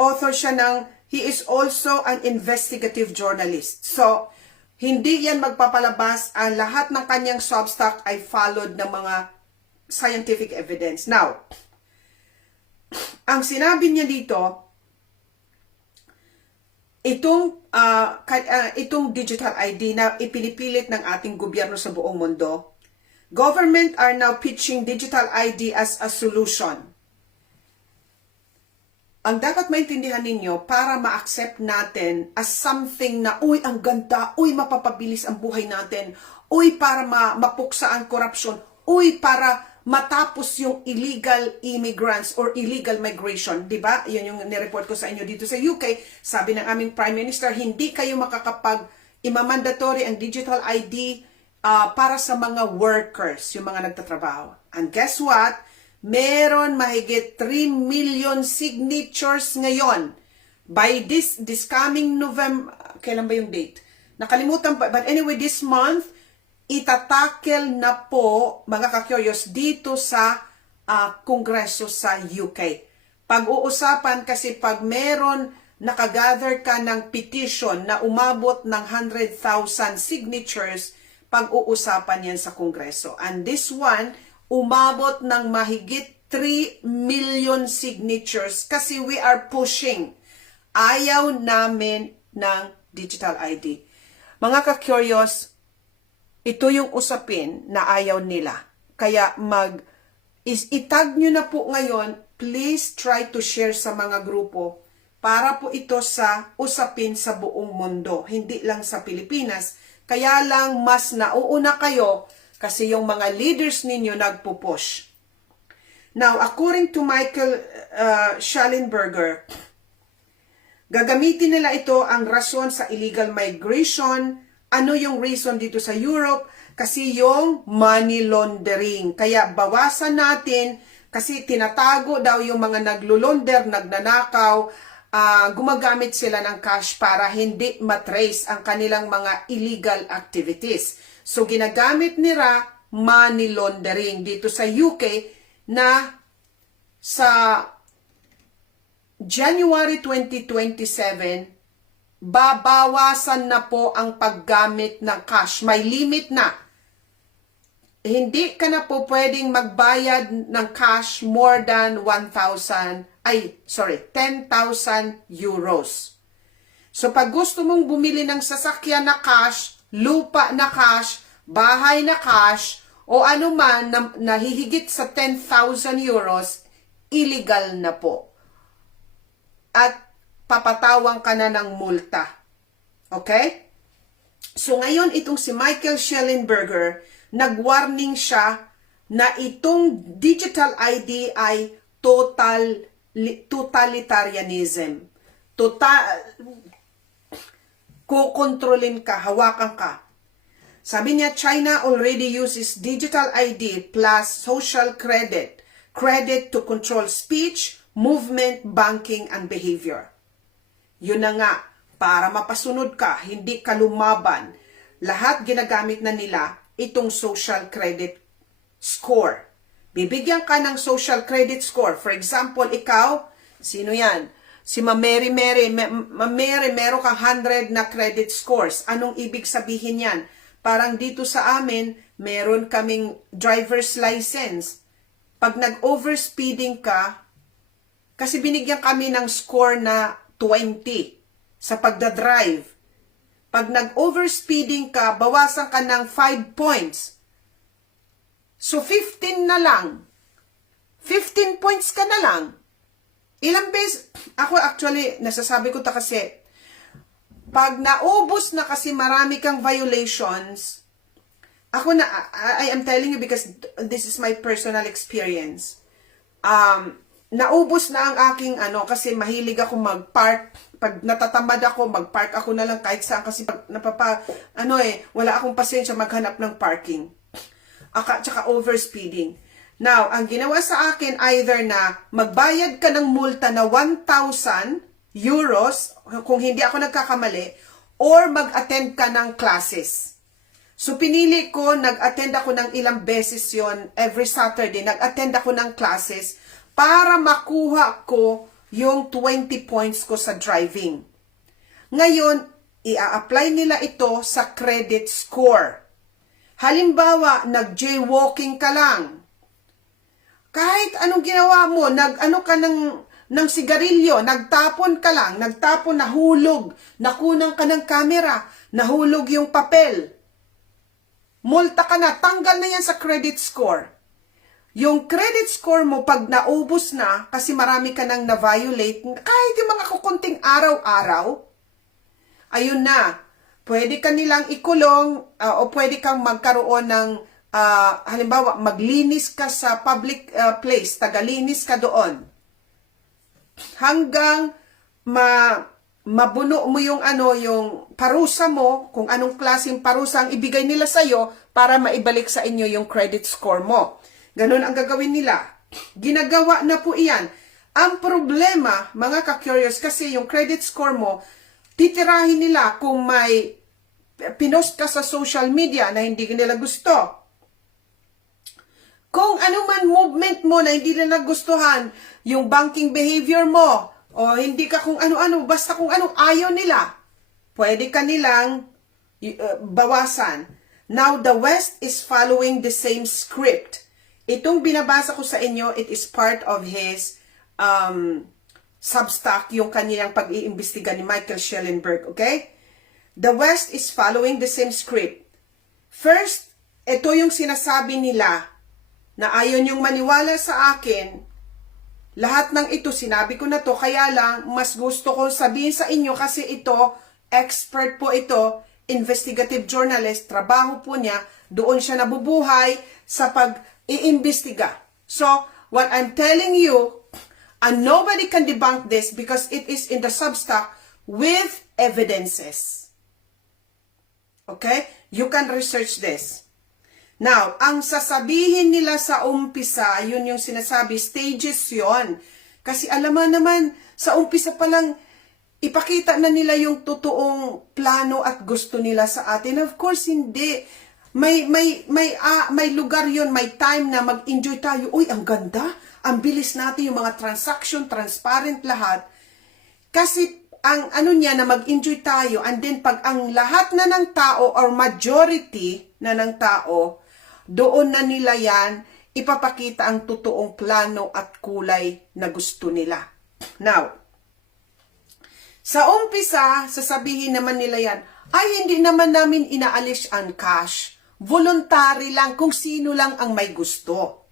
author siya ng, he is also an investigative journalist. So, hindi yan magpapalabas. Ang lahat ng kanyang Substack ay followed ng mga scientific evidence. Now, ang sinabi niya dito, itong digital ID na ipinipilit ng ating gobyerno sa buong mundo, government are now pitching digital ID as a solution. Ang dapat maintindihan ninyo para ma-accept natin as something na, uy, ang ganda, uy, mapapabilis ang buhay natin, uy, para mapuksa ang korupsyon, uy, para matapos yung illegal immigrants or illegal migration, di ba? Yun yung nireport ko sa inyo dito sa UK. Sabi ng aming Prime Minister, hindi kayo imamandatory ang digital ID para sa mga workers, yung mga nagtatrabaho. And guess what? Meron mahigit 3 million signatures ngayon. By this coming November, kailan ba yung date? Nakalimutan pa. But anyway, this month, itatakel na po, mga ka-curious, dito sa Kongreso sa UK. Pag-uusapan kasi pag meron nakagather ka ng petition na umabot ng 100,000 signatures, pag-uusapan yan sa Kongreso. And this one, umabot ng mahigit 3 million signatures kasi we are pushing. Ayaw namin ng digital ID. Mga ka-curious, ito yung usapin na ayaw nila. Kaya itag nyo na po ngayon, please try to share sa mga grupo para po ito sa usapin sa buong mundo, hindi lang sa Pilipinas. Kaya lang mas nauuna kayo kasi yung mga leaders ninyo nagpupush. Now, according to Michael Shellenberger, gagamitin nila ito ang rason sa illegal migration. Ano yung reason dito sa Europe? Kasi yung money laundering. Kaya bawasan natin kasi tinatago daw yung mga naglulonder, nagnanakaw, gumagamit sila ng cash para hindi matrace ang kanilang mga illegal activities. So, ginagamit nila money laundering dito sa UK na sa January 2027, babawasan na po ang paggamit ng cash. May limit na. Hindi ka na po pwedeng magbayad ng cash more than 10,000 euros. So, pag gusto mong bumili ng sasakyan na cash, lupa na cash, bahay na cash, o ano man na hihigit sa 10,000 euros, illegal na po. at papatawang ka na ng multa. Okay? So ngayon itong si Michael Schellenberger, nag-warning siya na itong digital ID ay totalitarianism. Kukontrolin ka, hawakan ka. Sabi niya, China already uses digital ID plus social credit to control speech, movement, banking, and behavior. Yun na nga, para mapasunod ka, hindi ka lumaban, lahat ginagamit na nila itong social credit score. Bibigyan ka ng social credit score. For example, ikaw, sino yan? Si Mary, meron kang 100 na credit scores. Anong ibig sabihin yan? Parang dito sa amin, meron kaming driver's license. Pag nag-overspeeding ka, kasi binigyan kami ng score na 20 sa pagdadrive. Pag nag-overspeeding ka, bawasan ka ng 5 points. So, 15 na lang. 15 points ka na lang. Ilang beses, ako actually, nasasabi ko ta kasi, pag naubos na kasi marami kang violations, ako na, I am telling you because this is my personal experience. Naubos na ang aking kasi mahilig ako mag-park. Pag natatamad ako, mag-park ako na lang kahit saan kasi pag wala akong pasensya maghanap ng parking. Tsaka overspeeding. Now, ang ginawa sa akin, either na magbayad ka ng multa na 1,000 euros, kung hindi ako nagkakamali, or mag-attend ka ng classes. So, pinili ko, nag-attend ako ng ilang beses yon every Saturday, nag-attend ako ng classes para makuha ko yung 20 points ko sa driving. Ngayon, i-apply nila ito sa credit score. Halimbawa, nag-jaywalking ka lang. Kahit anong ginawa mo, ka ng sigarilyo, nagtapon ka lang, nahulog, nakunang ka ng kamera, nahulog yung papel. Multa ka na, tanggal na yan sa credit score. Yung credit score mo, pag naubos na, kasi marami ka nang na-violate, kahit yung mga kukunting araw-araw, ayun na, pwede ka nilang ikulong, o pwede kang magkaroon ng halimbawa, maglinis ka sa public place, tagalinis ka doon. Hanggang mabuno mo yung yung parusa mo, kung anong klaseng parusa ang ibigay nila sa'yo para maibalik sa inyo yung credit score mo. Ganun ang gagawin nila. Ginagawa na po iyan. Ang problema, mga ka-curious, kasi yung credit score mo, titirahin nila kung may pinost ka sa social media na hindi nila gusto. Kung ano man movement mo na hindi nila nagustuhan, yung banking behavior mo, o hindi ka kung ano-ano, basta kung anong ayaw nila, pwede ka nilang bawasan. Now, the West is following the same script. Itong binabasa ko sa inyo, it is part of his Substack, yung kanilang pag-iimbestiga ni Michael Schellenberg, okay? The West is following the same script. First, ito yung sinasabi nila, na ayon yung maniwala sa akin, lahat ng ito, sinabi ko na to, kaya lang, mas gusto kong sabihin sa inyo kasi ito, expert po ito, investigative journalist, trabaho po niya, doon siya nabubuhay sa pag-iimbestiga. So, what I'm telling you, and nobody can debunk this because it is in the Substack with evidences. Okay? You can research this. Now, ang sasabihin nila sa umpisa, yun yung sinasabi, stages yon. Kasi alam mo naman, sa umpisa pa lang, ipakita na nila yung totoong plano at gusto nila sa atin. Of course, hindi. May lugar yon, may time na mag-enjoy tayo. Uy, ang ganda. Ang bilis natin yung mga transaction, transparent lahat. Kasi ang niya na mag-enjoy tayo, and then pag ang lahat na ng tao or majority na ng tao, doon na nila yan, ipapakita ang totoong plano at kulay na gusto nila. Now, sa umpisa, sasabihin naman nila yan, ay hindi naman namin inaalis ang cash. Voluntary lang kung sino lang ang may gusto.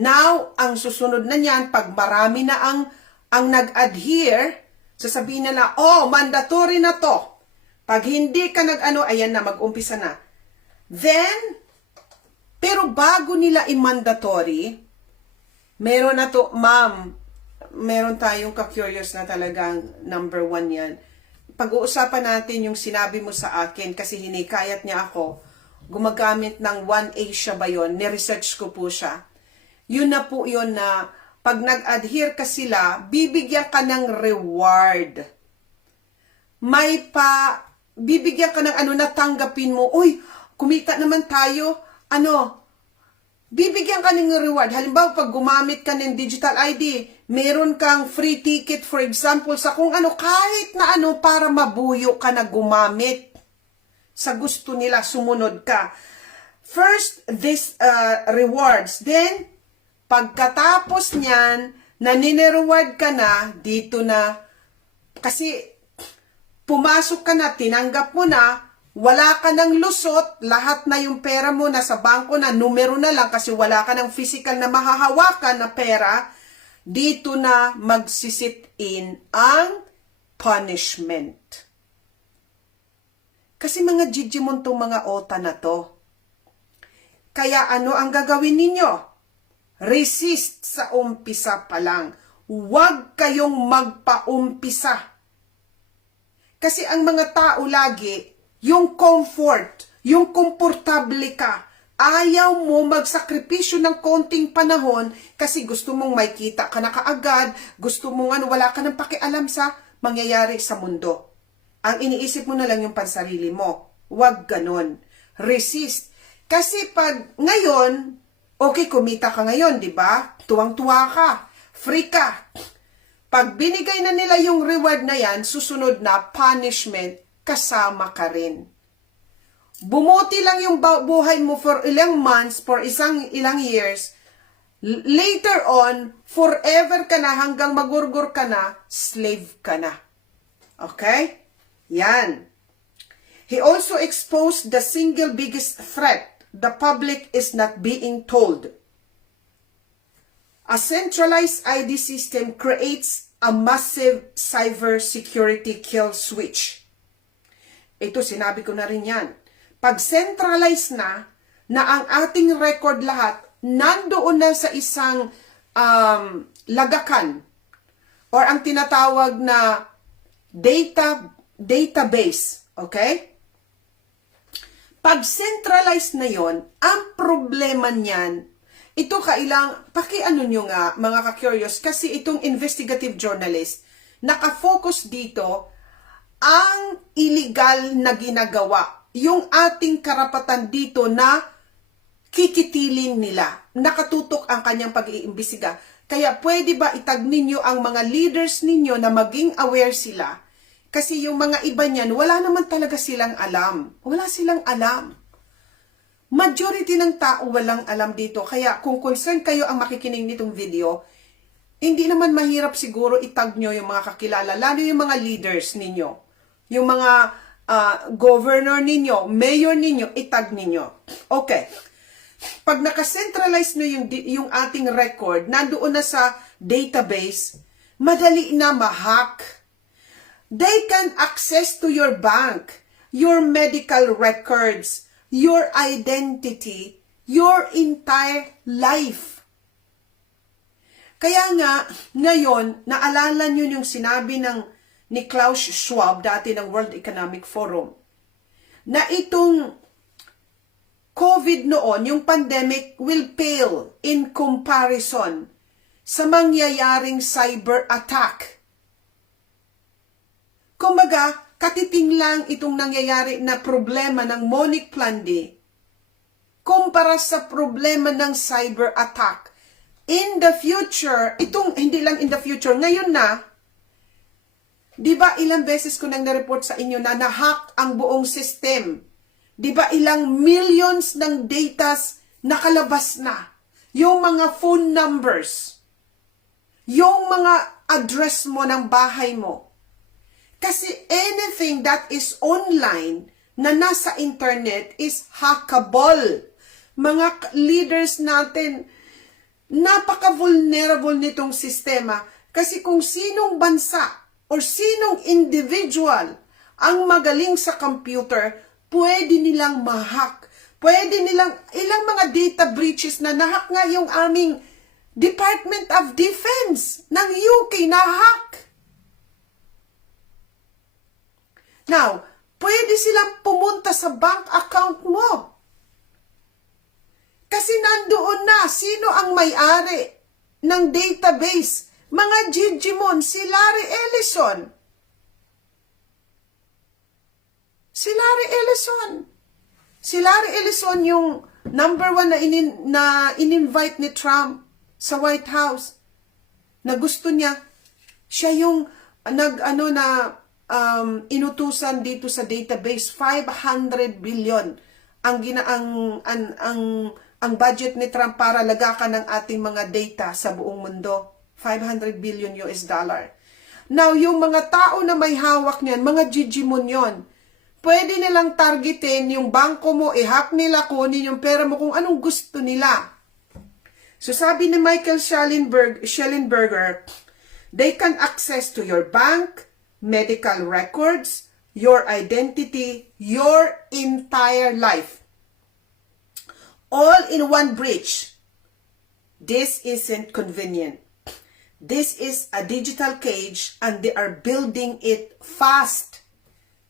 Now, ang susunod na niyan, pag marami na ang ang nag-adhere, sasabihin nila, oh, mandatory na to. Pag hindi ka nag-ano, ayan na, mag-umpisa na. Then, pero bago nila i-mandatory, meron na to, ma'am, meron tayong ka-curious na talagang number 1 yan. Pag-uusapan natin yung sinabi mo sa akin kasi hinikayat niya ako, gumagamit ng One Asia ba yun? Ni-research ko po siya. Yun na po yun na pag nag-adhere ka sila, bibigyan ka ng reward. Bibigyan ka ng natanggapin mo, uy, kumita naman tayo, bibigyan ka ng reward. Halimbawa, pag gumamit ka ng digital ID, meron kang free ticket, for example, sa kung kahit na para mabuyo ka na gumamit. Sa gusto nila, sumunod ka. First, this rewards. Then, pagkatapos niyan, na nini-reward ka na, dito na, kasi pumasok ka na, tinanggap mo na, wala ka ng lusot, lahat na yung pera mo nasa bangko na, numero na lang kasi wala ka ng physical na mahahawakan na pera, dito na magsisit in ang punishment. Kasi mga jijimon tong mga ota na to. Kaya ano ang gagawin ninyo? Resist sa umpisa pa lang. Huwag kayong magpa-umpisa. Kasi ang mga tao lagi, yung comfort, yung komportable ka, ayaw mo magsakripisyo ng konting panahon kasi gusto mong may kita ka na kaagad, gusto mong wala ka ng pakialam sa mangyayari sa mundo. Ang iniisip mo na lang yung pansarili mo. Huwag ganon. Resist. Kasi pag ngayon, okay, kumita ka ngayon, di ba? Tuwang-tuwa ka. Free ka. Pag binigay na nila yung reward na yan, susunod na punishment, kasama ka rin. Bumuti lang yung buhay mo for ilang months, for ilang years, later on, forever ka na, hanggang magurgur ka na, slave ka na. Okay? Yan. He also exposed the single biggest threat the public is not being told. A centralized ID system creates a massive cybersecurity kill switch. Ito, sinabi ko na rin yan. Pag centralized na ang ating record lahat, nandoon na sa isang lagakan or ang tinatawag na database. Okay? Pag centralized na yon, ang problema niyan, ito pakiano nyo nga, mga ka-curious, kasi itong investigative journalist, nakafocus dito, ang illegal na ginagawa, yung ating karapatan dito na kikitilin nila, nakatutok ang kanyang pag-iimbestiga. Kaya pwede ba itag ninyo ang mga leaders ninyo na maging aware sila? Kasi yung mga iba niyan, wala naman talaga silang alam. Wala silang alam. Majority ng tao walang alam dito. Kaya kung concerned kayo ang makikinig nitong video, hindi naman mahirap siguro itag nyo yung mga kakilala, lalo yung mga leaders ninyo. Yung mga governor ninyo, mayor ninyo, itag ninyo. Okay. Pag nakacentralize na yung ating record, nandoon na sa database, madali na ma-hack. They can access to your bank, your medical records, your identity, your entire life. Kaya nga, ngayon, naalala nyo yung sinabi ni Klaus Schwab, dati ng World Economic Forum, na itong COVID noon, yung pandemic will pale in comparison sa mangyayaring cyber attack. Kumbaga, katiting lang itong nangyayari na problema ng Monique Plandi kumpara sa problema ng cyber attack. In the future, hindi lang in the future, ngayon na, di ba ilang beses ko nang na-report sa inyo na na-hack ang buong system? Di ba ilang millions ng datas nakalabas na? Yung mga phone numbers, yung mga address mo ng bahay mo. Kasi anything that is online na nasa internet is hackable. Mga leaders natin, napaka-vulnerable nitong sistema. Kasi kung sinong bansa or sinong individual ang magaling sa computer, pwede nilang ma-hack. Pwede nilang, ilang mga data breaches na nahack nga yung aming Department of Defense ng UK, na-hack. Now, pwede silang pumunta sa bank account mo. Kasi nandoon na sino ang may-ari ng database. Mga Gigimon, si Larry Ellison. Si Larry Ellison. Si Larry Ellison yung number 1 na in-invite ni Trump sa White House. Na gusto niya, siya yung inutusan dito sa database. 500 billion ang budget ni Trump para lagakan ng ating mga data sa buong mundo. 500 billion US dollar. Now, yung mga tao na may hawak niyan, mga Gigimon yon, pwede nilang targetin yung bangko mo, i-hack nila, kunin yung pera mo kung anong gusto nila. So sabi ni Michael Schellenberger, they can access to your bank, medical records, your identity, your entire life. All in one breach. This isn't convenient. This is a digital cage and they are building it fast.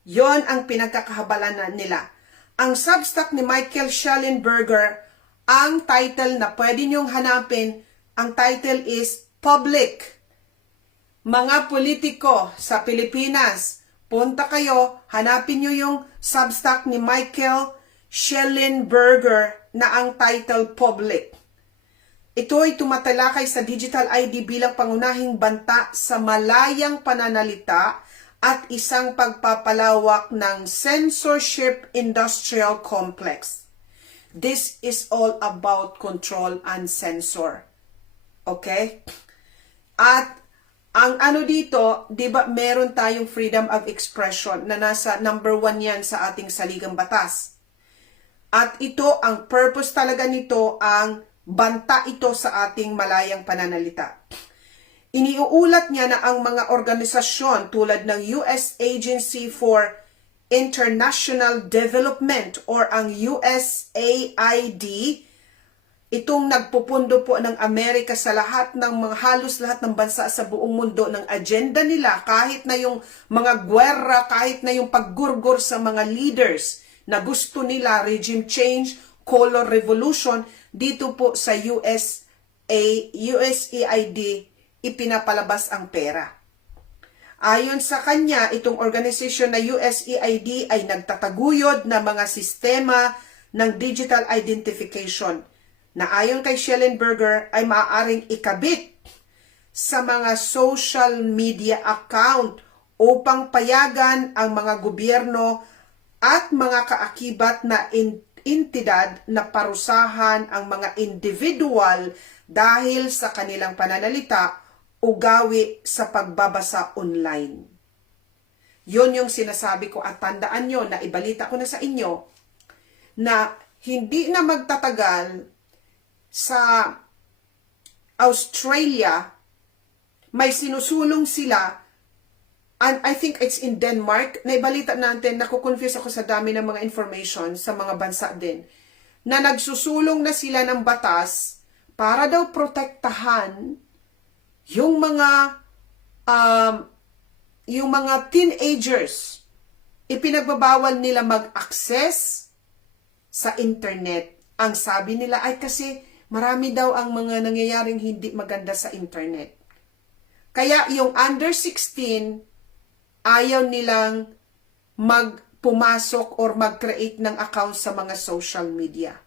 Yon ang pinagkakahabalanan nila. Ang Substack ni Michael Schellenberger, ang title na pwede niyong hanapin, ang title is Public. Mga politiko sa Pilipinas, punta kayo, hanapin niyo yung Substack ni Michael Schellenberger na ang title Public. Ito ay tumatalakay sa digital ID bilang pangunahing banta sa malayang pananalita at isang pagpapalawak ng censorship industrial complex. This is all about control and censor. Okay? At ang ano dito, 'di ba, meron tayong freedom of expression na nasa number 1 yan sa ating saligang batas. At ito, ang purpose talaga nito, ang banta ito sa ating malayang pananalita. Iniuulat niya na ang mga organisasyon tulad ng US Agency for International Development or ang USAID, itong nagpupundo po ng Amerika sa lahat ng halos lahat ng bansa sa buong mundo ng agenda nila, kahit na yung mga gwera, kahit na yung paggurgor sa mga leaders na gusto nila regime change, color revolution, dito po sa USAID ipinapalabas ang pera. Ayon sa kanya, itong organisasyon na USAID ay nagtataguyod na mga sistema ng digital identification na ayon kay Schellenberger ay maaaring ikabit sa mga social media account upang payagan ang mga gobyerno at mga kaakibat na entidad na parusahan ang mga individual dahil sa kanilang pananalita o gawi sa pagbabasa online. Yun yung sinasabi ko, at tandaan nyo na ibalita ko na sa inyo na hindi na magtatagal sa Australia, may sinusulong sila, and I think it's in Denmark, na ibalita natin, nakukonfuse ako sa dami ng mga information sa mga bansa din, na nagsusulong na sila ng batas para daw protektahan yung mga teenagers. Ipinagbabawal nila mag-access sa internet. Ang sabi nila ay kasi marami daw ang mga nangyayaring hindi maganda sa internet. Kaya yung under 16, ayaw nilang pumasok or mag-create ng account sa mga social media.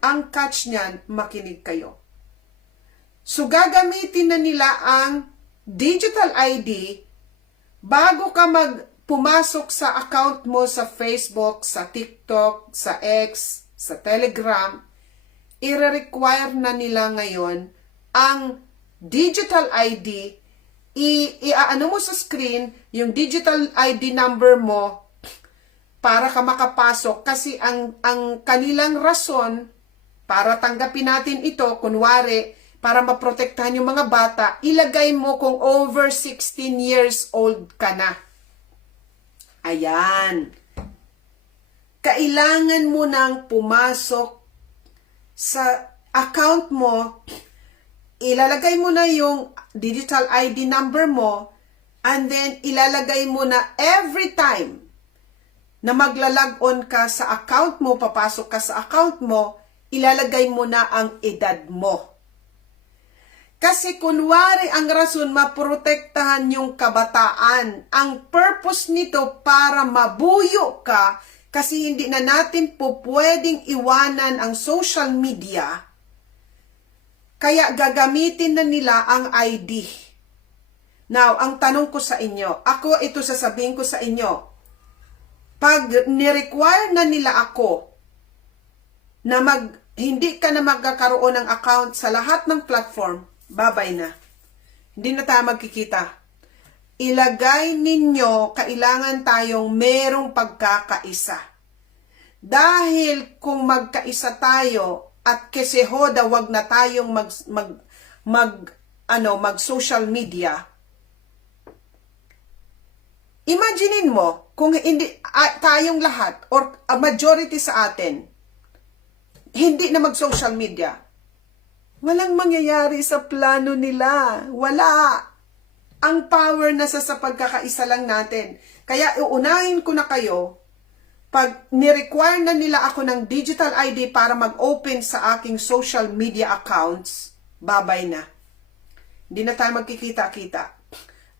Ang catch niyan, makinig kayo. So gagamitin na nila ang digital ID bago ka pumasok sa account mo sa Facebook, sa TikTok, sa X, sa Telegram. I-require na nila ngayon ang digital ID. I-ano mo sa screen yung digital ID number mo para ka makapasok, kasi ang kanilang rason para tanggapin natin ito, kunwari para maprotektahan yung mga bata, ilagay mo kung over 16 years old ka na. Ayan. Kailangan mo nang pumasok sa account mo, ilalagay mo na yung digital ID number mo, and then ilalagay mo na every time na maglalag on ka sa account mo, papasok ka sa account mo, ilalagay mo na ang edad mo. Kasi kunwari ang rason maprotektahan yung kabataan, ang purpose nito para mabuyo ka, kasi hindi na natin po pwedeng iwanan ang social media, kaya gagamitin na nila ang ID. Now, ang tanong ko sa inyo, ako ito sasabihin ko sa inyo, pag ni-require na nila ako na hindi ka na magkakaroon ng account sa lahat ng platform, babay na. Hindi na tayo magkikita. Ilagay ninyo, kailangan tayong merong pagkakaisa. Dahil kung magkaisa tayo at kesehoda wag na tayong mag social media. Imaginein mo kung hindi tayong lahat or a majority sa atin hindi na mag social media. Walang mangyayari sa plano nila. Wala. Ang power nasa sa pagkakaisa lang natin. Kaya uunahin ko na kayo, pag ni-require na nila ako ng digital ID para mag-open sa aking social media accounts, babay na. Hindi na tayo magkikita-kita.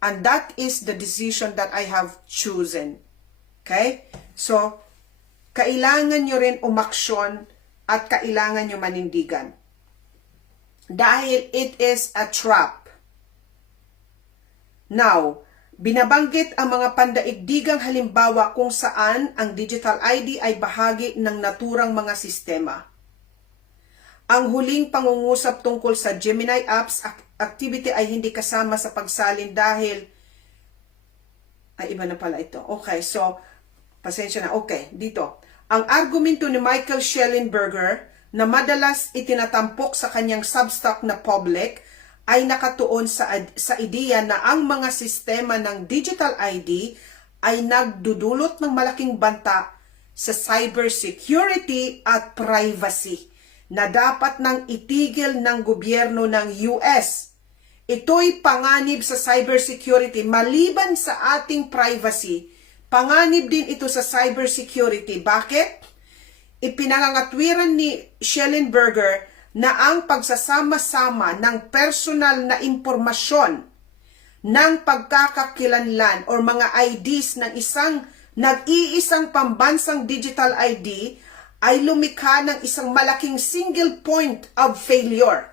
And that is the decision that I have chosen. Okay? So, kailangan nyo rin umaksyon at kailangan nyo manindigan. Dahil it is a trap. Now, binabanggit ang mga pandaigdigang halimbawa kung saan ang digital ID ay bahagi ng naturang mga sistema. Ang huling pangungusap tungkol sa Gemini apps activity ay hindi kasama sa pagsalin dahil ay iba na pala ito. Okay, so pasensya na. Okay, dito. Ang argumento ni Michael Schellenberger na madalas itinatampok sa kanyang Substack na public ay nakatuon sa ideya na ang mga sistema ng digital ID ay nagdudulot ng malaking banta sa cybersecurity at privacy na dapat nang itigil ng gobyerno ng US. Ito'y panganib sa cybersecurity. Maliban sa ating privacy, panganib din ito sa cybersecurity. Bakit? Ipinangangatwiran ni Schellenberger na ang pagsasama-sama ng personal na impormasyon ng pagkakakilanlan o mga IDs ng nag-iisang pambansang digital ID ay lumikha ng isang malaking single point of failure.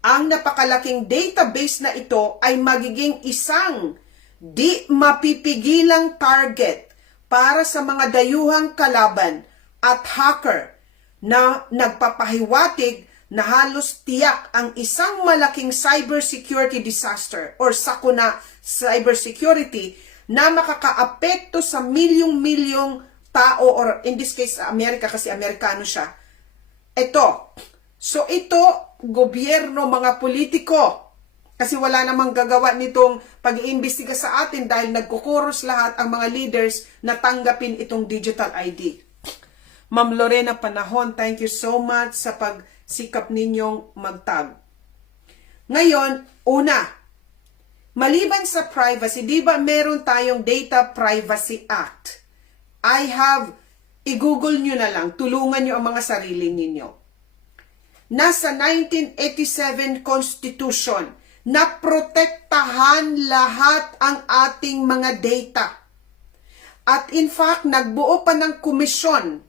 Ang napakalaking database na ito ay magiging isang di mapipigilang target para sa mga dayuhang kalaban at hacker na nagpapahiwatig na halos tiyak ang isang malaking cybersecurity disaster or sakuna cybersecurity na makakaapekto sa milyong-milyong tao or in this case Amerika kasi Amerikano siya. Ito. So ito, gobyerno, mga politiko. Kasi wala namang gagawa nitong pag-iimbestiga sa atin dahil nagkukuros lahat ang mga leaders na tanggapin itong digital ID. Ma'am Lorena Panahon, thank you so much sa pagsikap ninyong magtag. Ngayon, una, maliban sa privacy, di ba meron tayong Data Privacy Act? I-google nyo na lang, tulungan nyo ang mga sarili ninyo. Nasa 1987 Constitution, na protektahan lahat ang ating mga data. At in fact, nagbuo pa ng komisyon.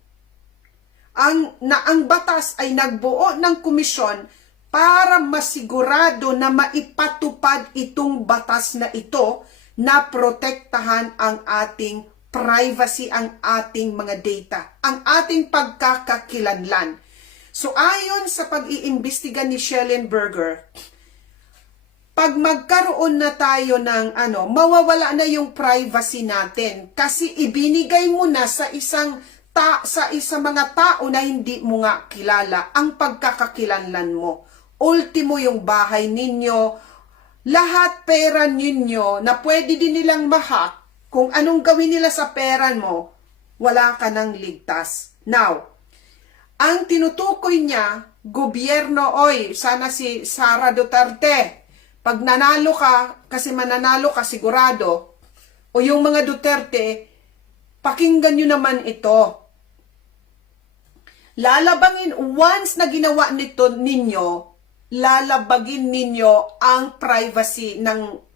Ang batas ay nagbuo ng komisyon para masigurado na maipatupad itong batas na ito na protektahan ang ating privacy, ang ating mga data, ang ating pagkakakilanlan. So ayon sa pag-iimbestiga ni Schellenberger, pag magkaroon na tayo ng mawawala na yung privacy natin kasi ibinigay mo na sa isang mga tao na hindi mo nga kilala ang pagkakakilanlan mo ultimo yung bahay ninyo, lahat pera ninyo na pwede din nilang mahak, kung anong gawin nila sa pera mo, wala ka nang ligtas. Now, ang tinutukoy niya, gobyerno, oy, sana si Sara Duterte, pag nanalo ka, kasi mananalo ka sigurado, o yung mga Duterte, pakinggan nyo naman ito. Lalabangin, once na ginawa nito ninyo, lalabagin ninyo ang privacy ng